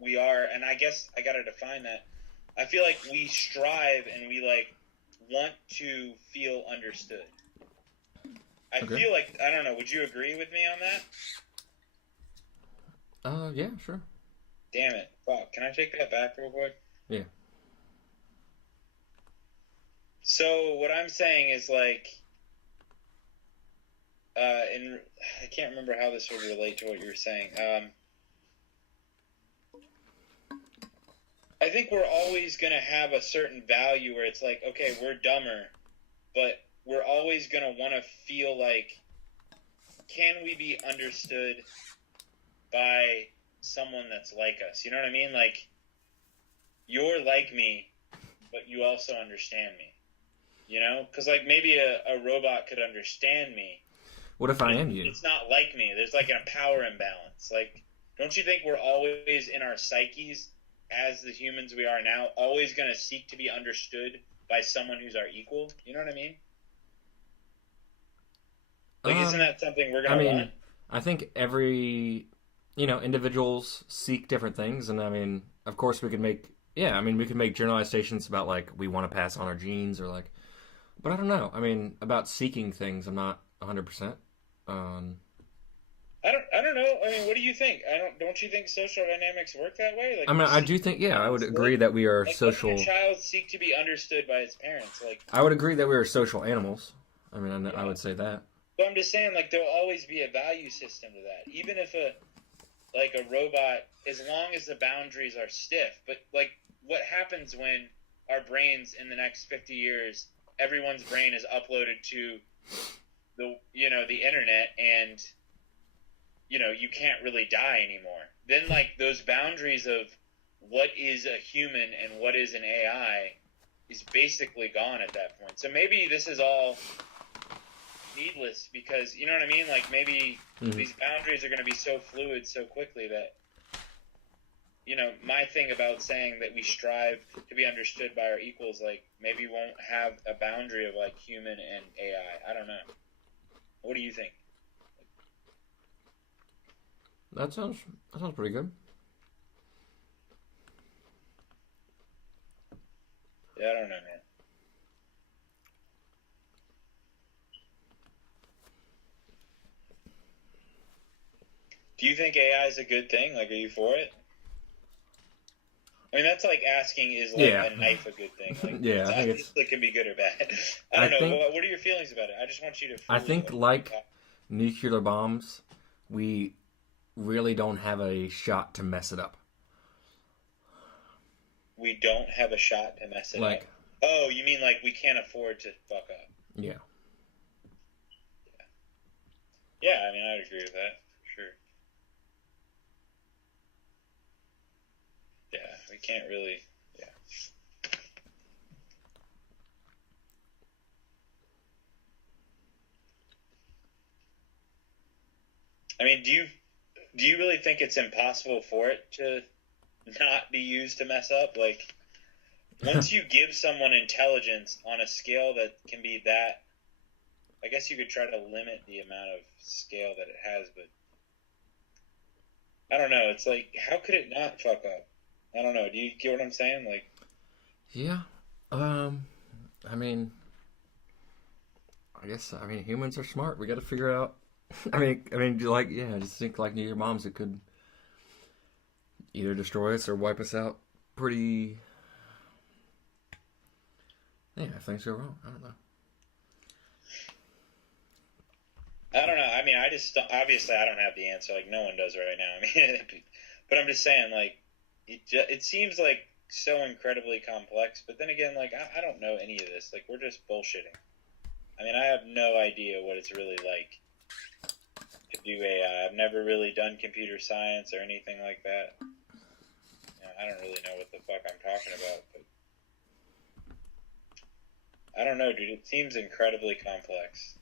we are, and I guess I gotta define that. I feel like we strive and we, like, want to feel understood. I feel like, I don't know, would you agree with me on that? Yeah, sure. damn it. Fuck, can I take that back real quick? Yeah. So what I'm saying is like, and I can't remember how this would relate to what you were saying. I think we're always going to have a certain value where it's like, okay, we're dumber, but we're always going to want to feel like, can we be understood by someone that's like us? You know what I mean? Like, you're like me, but you also understand me. You know? Because, like, maybe a robot could understand me. What if I am you? It's not like me. There's, like, a power imbalance. Like, don't you think we're always in our psyches, as the humans we are now, always going to seek to be understood by someone who's our equal? You know what I mean? Like, isn't that something we're going to want? I think every, individuals seek different things. And, of course we could make, we could make generalizations about, like, we want to pass on our genes or, like, but I don't know. About seeking things, I'm not 100%. I don't know. What do you think? Don't you think social dynamics work that way? Like, I do think, I would agree that we are like, social. Doesn't a child seek to be understood by its parents? Like, I would agree that we are social animals. I would say that. But I'm just saying, like, there'll always be a value system to that. Even if a robot, as long as the boundaries are stiff. But, like, what happens when our brains in the next 50 years, everyone's brain is uploaded to the internet, and you can't really die anymore? Then, like, those boundaries of what is a human and what is an AI is basically gone at that point. So maybe this is all needless, because, you know what I mean? Like, maybe these boundaries are going to be so fluid so quickly that, my thing about saying that we strive to be understood by our equals, like, maybe we won't have a boundary of, like, human and AI. I don't know. What do you think? That sounds pretty good. Yeah, I don't know, man. Do you think AI is a good thing? Like, are you for it? That's like asking, is like a knife a good thing? Like, yeah, I think it can be good or bad. I don't know. What are your feelings about it? I just want you to. I think, like nuclear bombs, we really don't have a shot to mess it up. We don't have a shot to mess it up? Oh, you mean like we can't afford to fuck up? Yeah. Yeah, I'd agree with that, for sure. Yeah, we can't really, do you really think it's impossible for it to not be used to mess up? Like, once you give someone intelligence on a scale that can be that, I guess you could try to limit the amount of scale that it has, but I don't know. It's like, how could it not fuck up? I don't know. Do you get what I'm saying? Like, yeah. I guess humans are smart. We got to figure out. Just think like nuclear bombs. It could either destroy us or wipe us out. Pretty. Yeah, if things go wrong, I don't know. I just obviously I don't have the answer. Like, no one does right now. But I'm just saying, like, it seems like so incredibly complex. But then again, like, I don't know any of this. Like, we're just bullshitting. I have no idea what it's really like to do AI. I've never really done computer science or anything like that. I don't really know what the fuck I'm talking about. But I don't know, dude. It seems incredibly complex.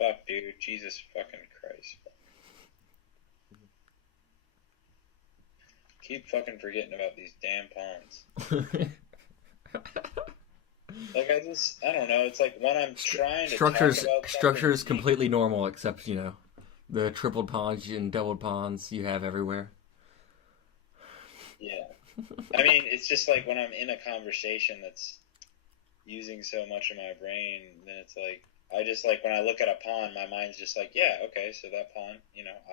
Fuck, dude. Jesus fucking Christ. Keep fucking forgetting about these damn pawns. Like, I don't know. It's like when I'm trying to structure is completely normal, except, the tripled pawns and doubled pawns you have everywhere. Yeah. It's just like when I'm in a conversation that's using so much of my brain, then it's like, I just, like, when I look at a pawn, my mind's just like, yeah, okay, so that pawn,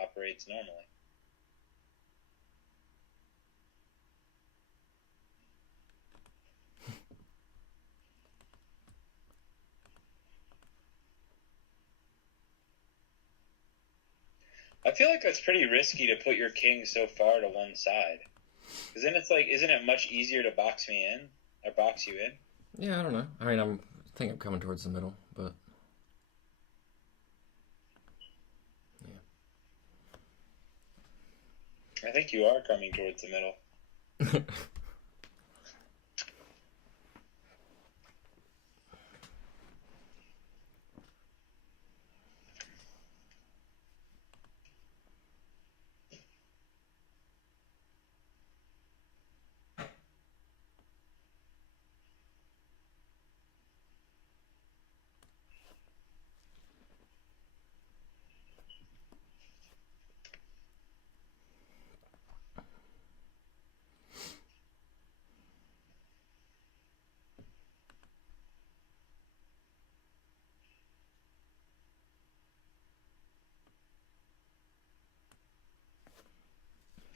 operates normally. I feel like that's pretty risky to put your king so far to one side. Because then it's like, isn't it much easier to box me in? Or box you in? Yeah, I don't know. I mean, I think I'm coming towards the middle, but I think you are coming towards the middle. yeah.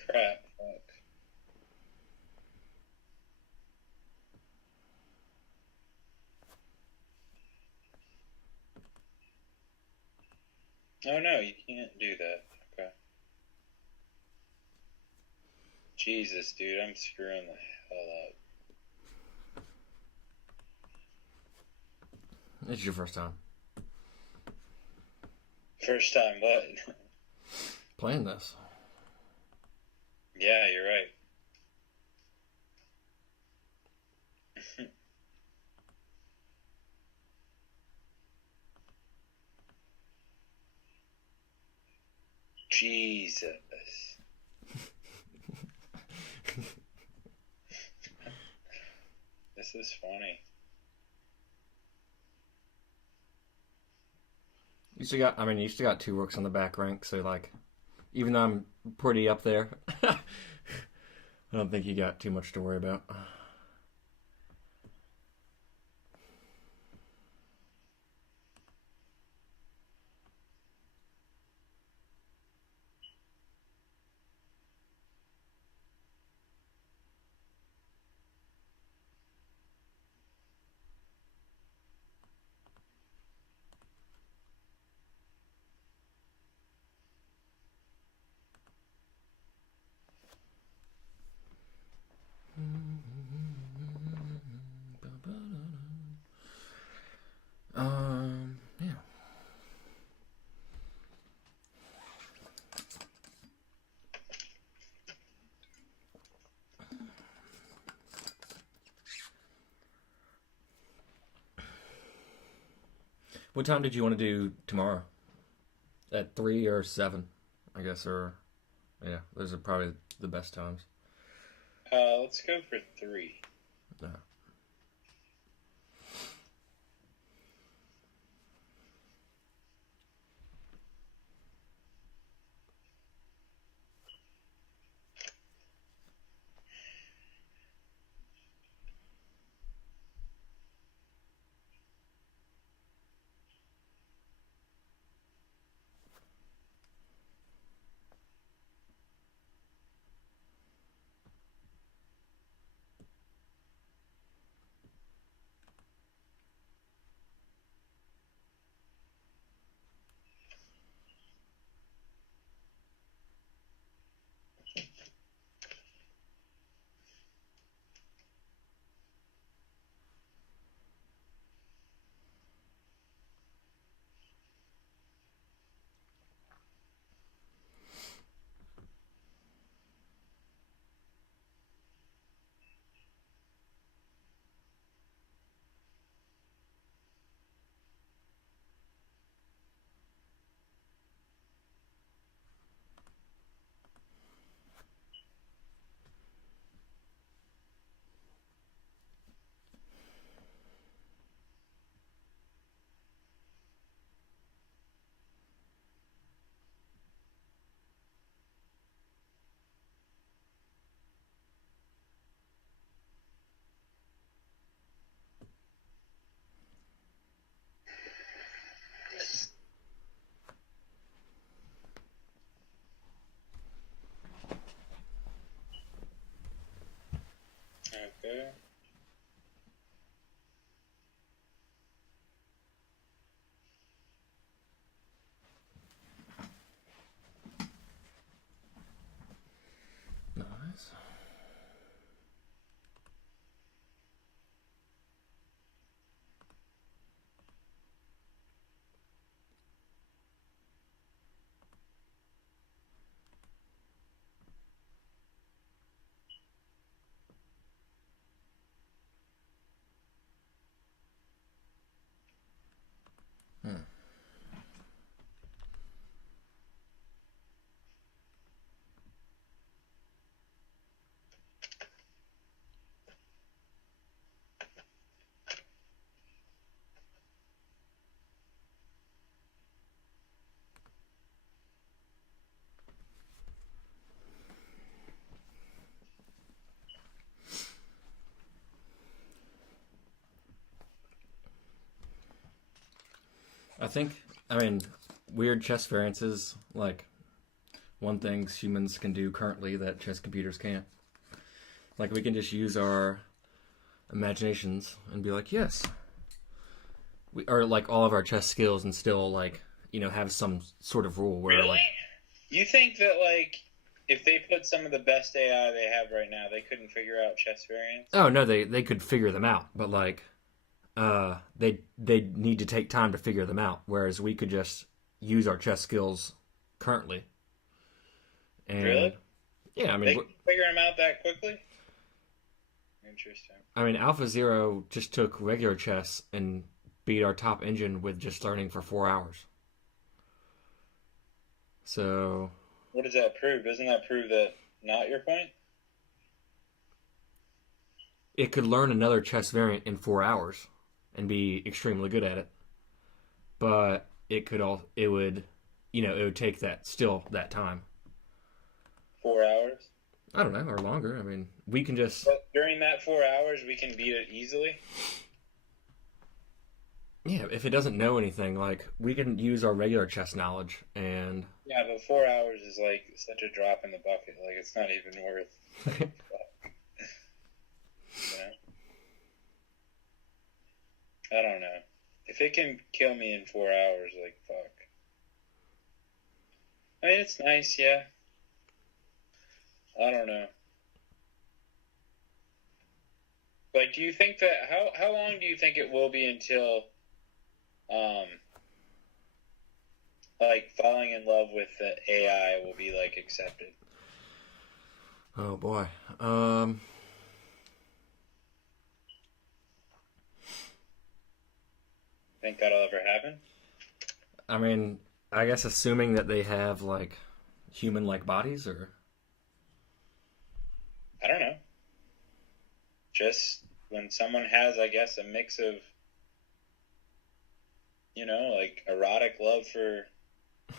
Crap. Fuck. Oh no, you can't do that. Okay. Jesus, dude, I'm screwing the hell up. It's your first time First time what? playing this. Yeah, you're right. Jesus. This is funny. You still got two rooks on the back rank, so like, even though I'm pretty up there, I don't think you got too much to worry about. Yeah. What time did you want to do tomorrow? At 3 or 7, I guess, or yeah, those are probably the best times. Let's go for 3. Yeah. I mean, weird chess variances, like, one thing humans can do currently that chess computers can't. Like, we can just use our imaginations and be like, yes. Or, like, all of our chess skills and still, like, have some sort of rule where, Really? like... You think that, like, if they put some of the best AI they have right now, they couldn't figure out chess variants? Oh, no, they could figure them out, but, like, they need to take time to figure them out, whereas we could just use our chess skills currently. And, Really? Yeah, I mean... They can figure them out that quickly? Interesting. I mean, AlphaZero just took regular chess and beat our top engine with just learning for 4 hours. So... What does that prove? Doesn't that prove that not your point? It could learn another chess variant in 4 hours and be extremely good at it. But it would take that time. 4 hours? I don't know, or longer. I mean, we can just... But during that 4 hours, we can beat it easily? Yeah, if it doesn't know anything, like, we can use our regular chess knowledge and... Yeah, but 4 hours is, like, such a drop in the bucket. Like, it's not even worth... you know? I don't know. If it can kill me in 4 hours, like, fuck. I mean, it's nice, yeah. I don't know. Like, do you think that... How long do you think it will be until... like, falling in love with the AI will be, like, accepted? Oh, boy. Think that'll ever happen? I mean, I guess assuming that they have, like, human-like bodies, or... I don't know. Just when someone has, I guess, a mix of, like, erotic love for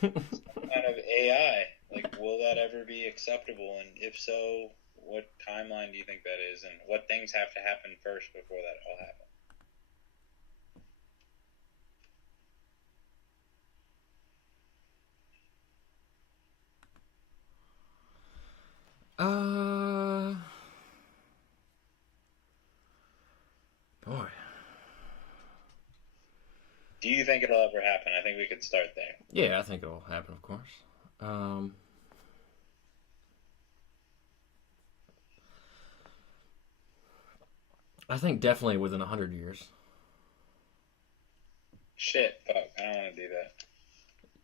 some kind of AI. Like, will that ever be acceptable? And if so, what timeline do you think that is? And what things have to happen first before that all happen? Boy. Do you think it'll ever happen? I think we could start there. Yeah, I think it'll happen, of course. I think definitely within 100 years. Shit, fuck, I don't want to do that.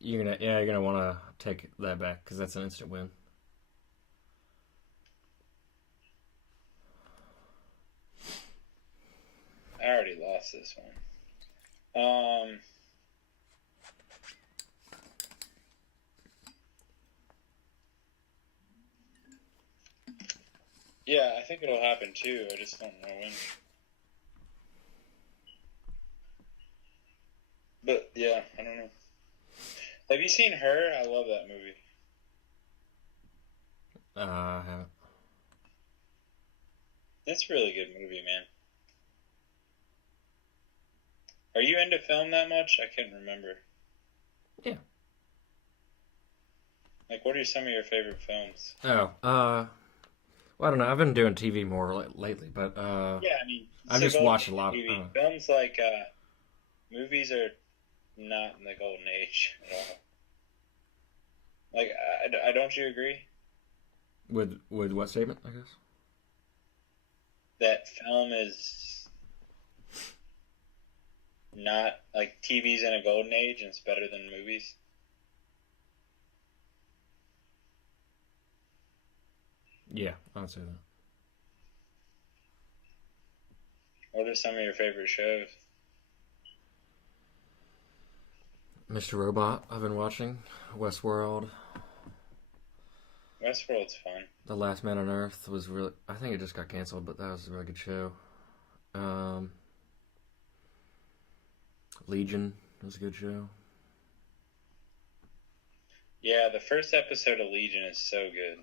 You're gonna want to take that back, because that's an instant win. I already lost this one. Yeah, I think it'll happen too. I just don't know when. But yeah, I don't know. Have you seen Her? I love that movie. I haven't. It's a really good movie, man. Are you into film that much? I can't remember. Yeah. Like, what are some of your favorite films? Oh, well, I don't know. I've been doing TV more lately, but Yeah, I mean, I've just watched a lot. TV. Films like movies are not in the golden age at all. Like, I don't you agree? With what statement? I guess That film is not, like, TV's in a golden age and it's better than movies. Yeah, I would say that. What are some of your favorite shows? Mr. Robot, I've been watching. Westworld. Westworld's fun. The Last Man on Earth was really... I think it just got canceled, but that was a really good show. Legion was a good show. Yeah, the first episode of Legion is so good.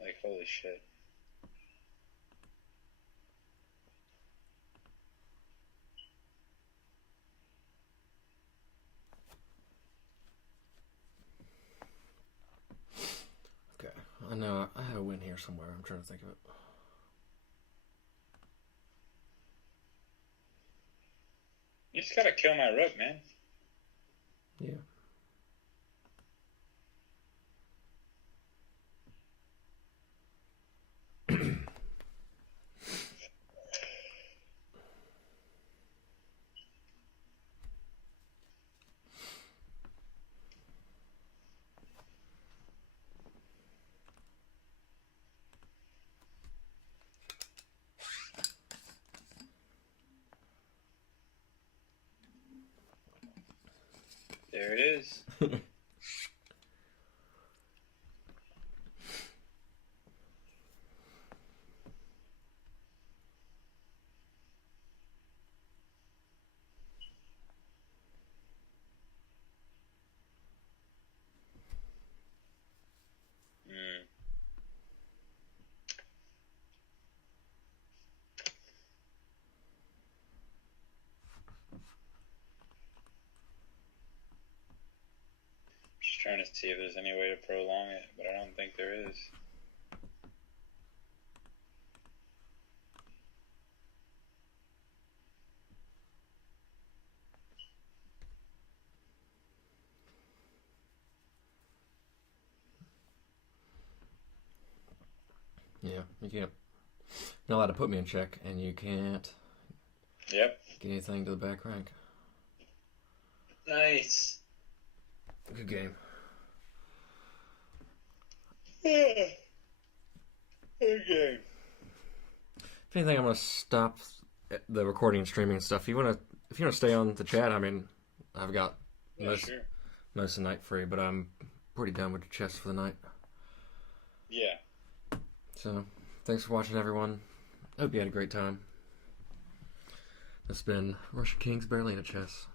Like, holy shit. I know I have a win here somewhere. I'm trying to think of it. You just gotta kill my rook, man. Yeah. There it is. Just trying to see if there's any way to prolong it, but I don't think there is. Yeah, you can't. You're not allowed to put me in check, and you can't. Yep. Get anything to the back rank. Nice. Good game. Yeah. Good game. If anything, I'm gonna stop the recording and streaming and stuff. If you wanna stay on the chat, I mean, I've got most of the night free, but I'm pretty done with chess for the night. Yeah. So, thanks for watching, everyone. Hope you had a great time. It's been Russian King's Berolina Chess.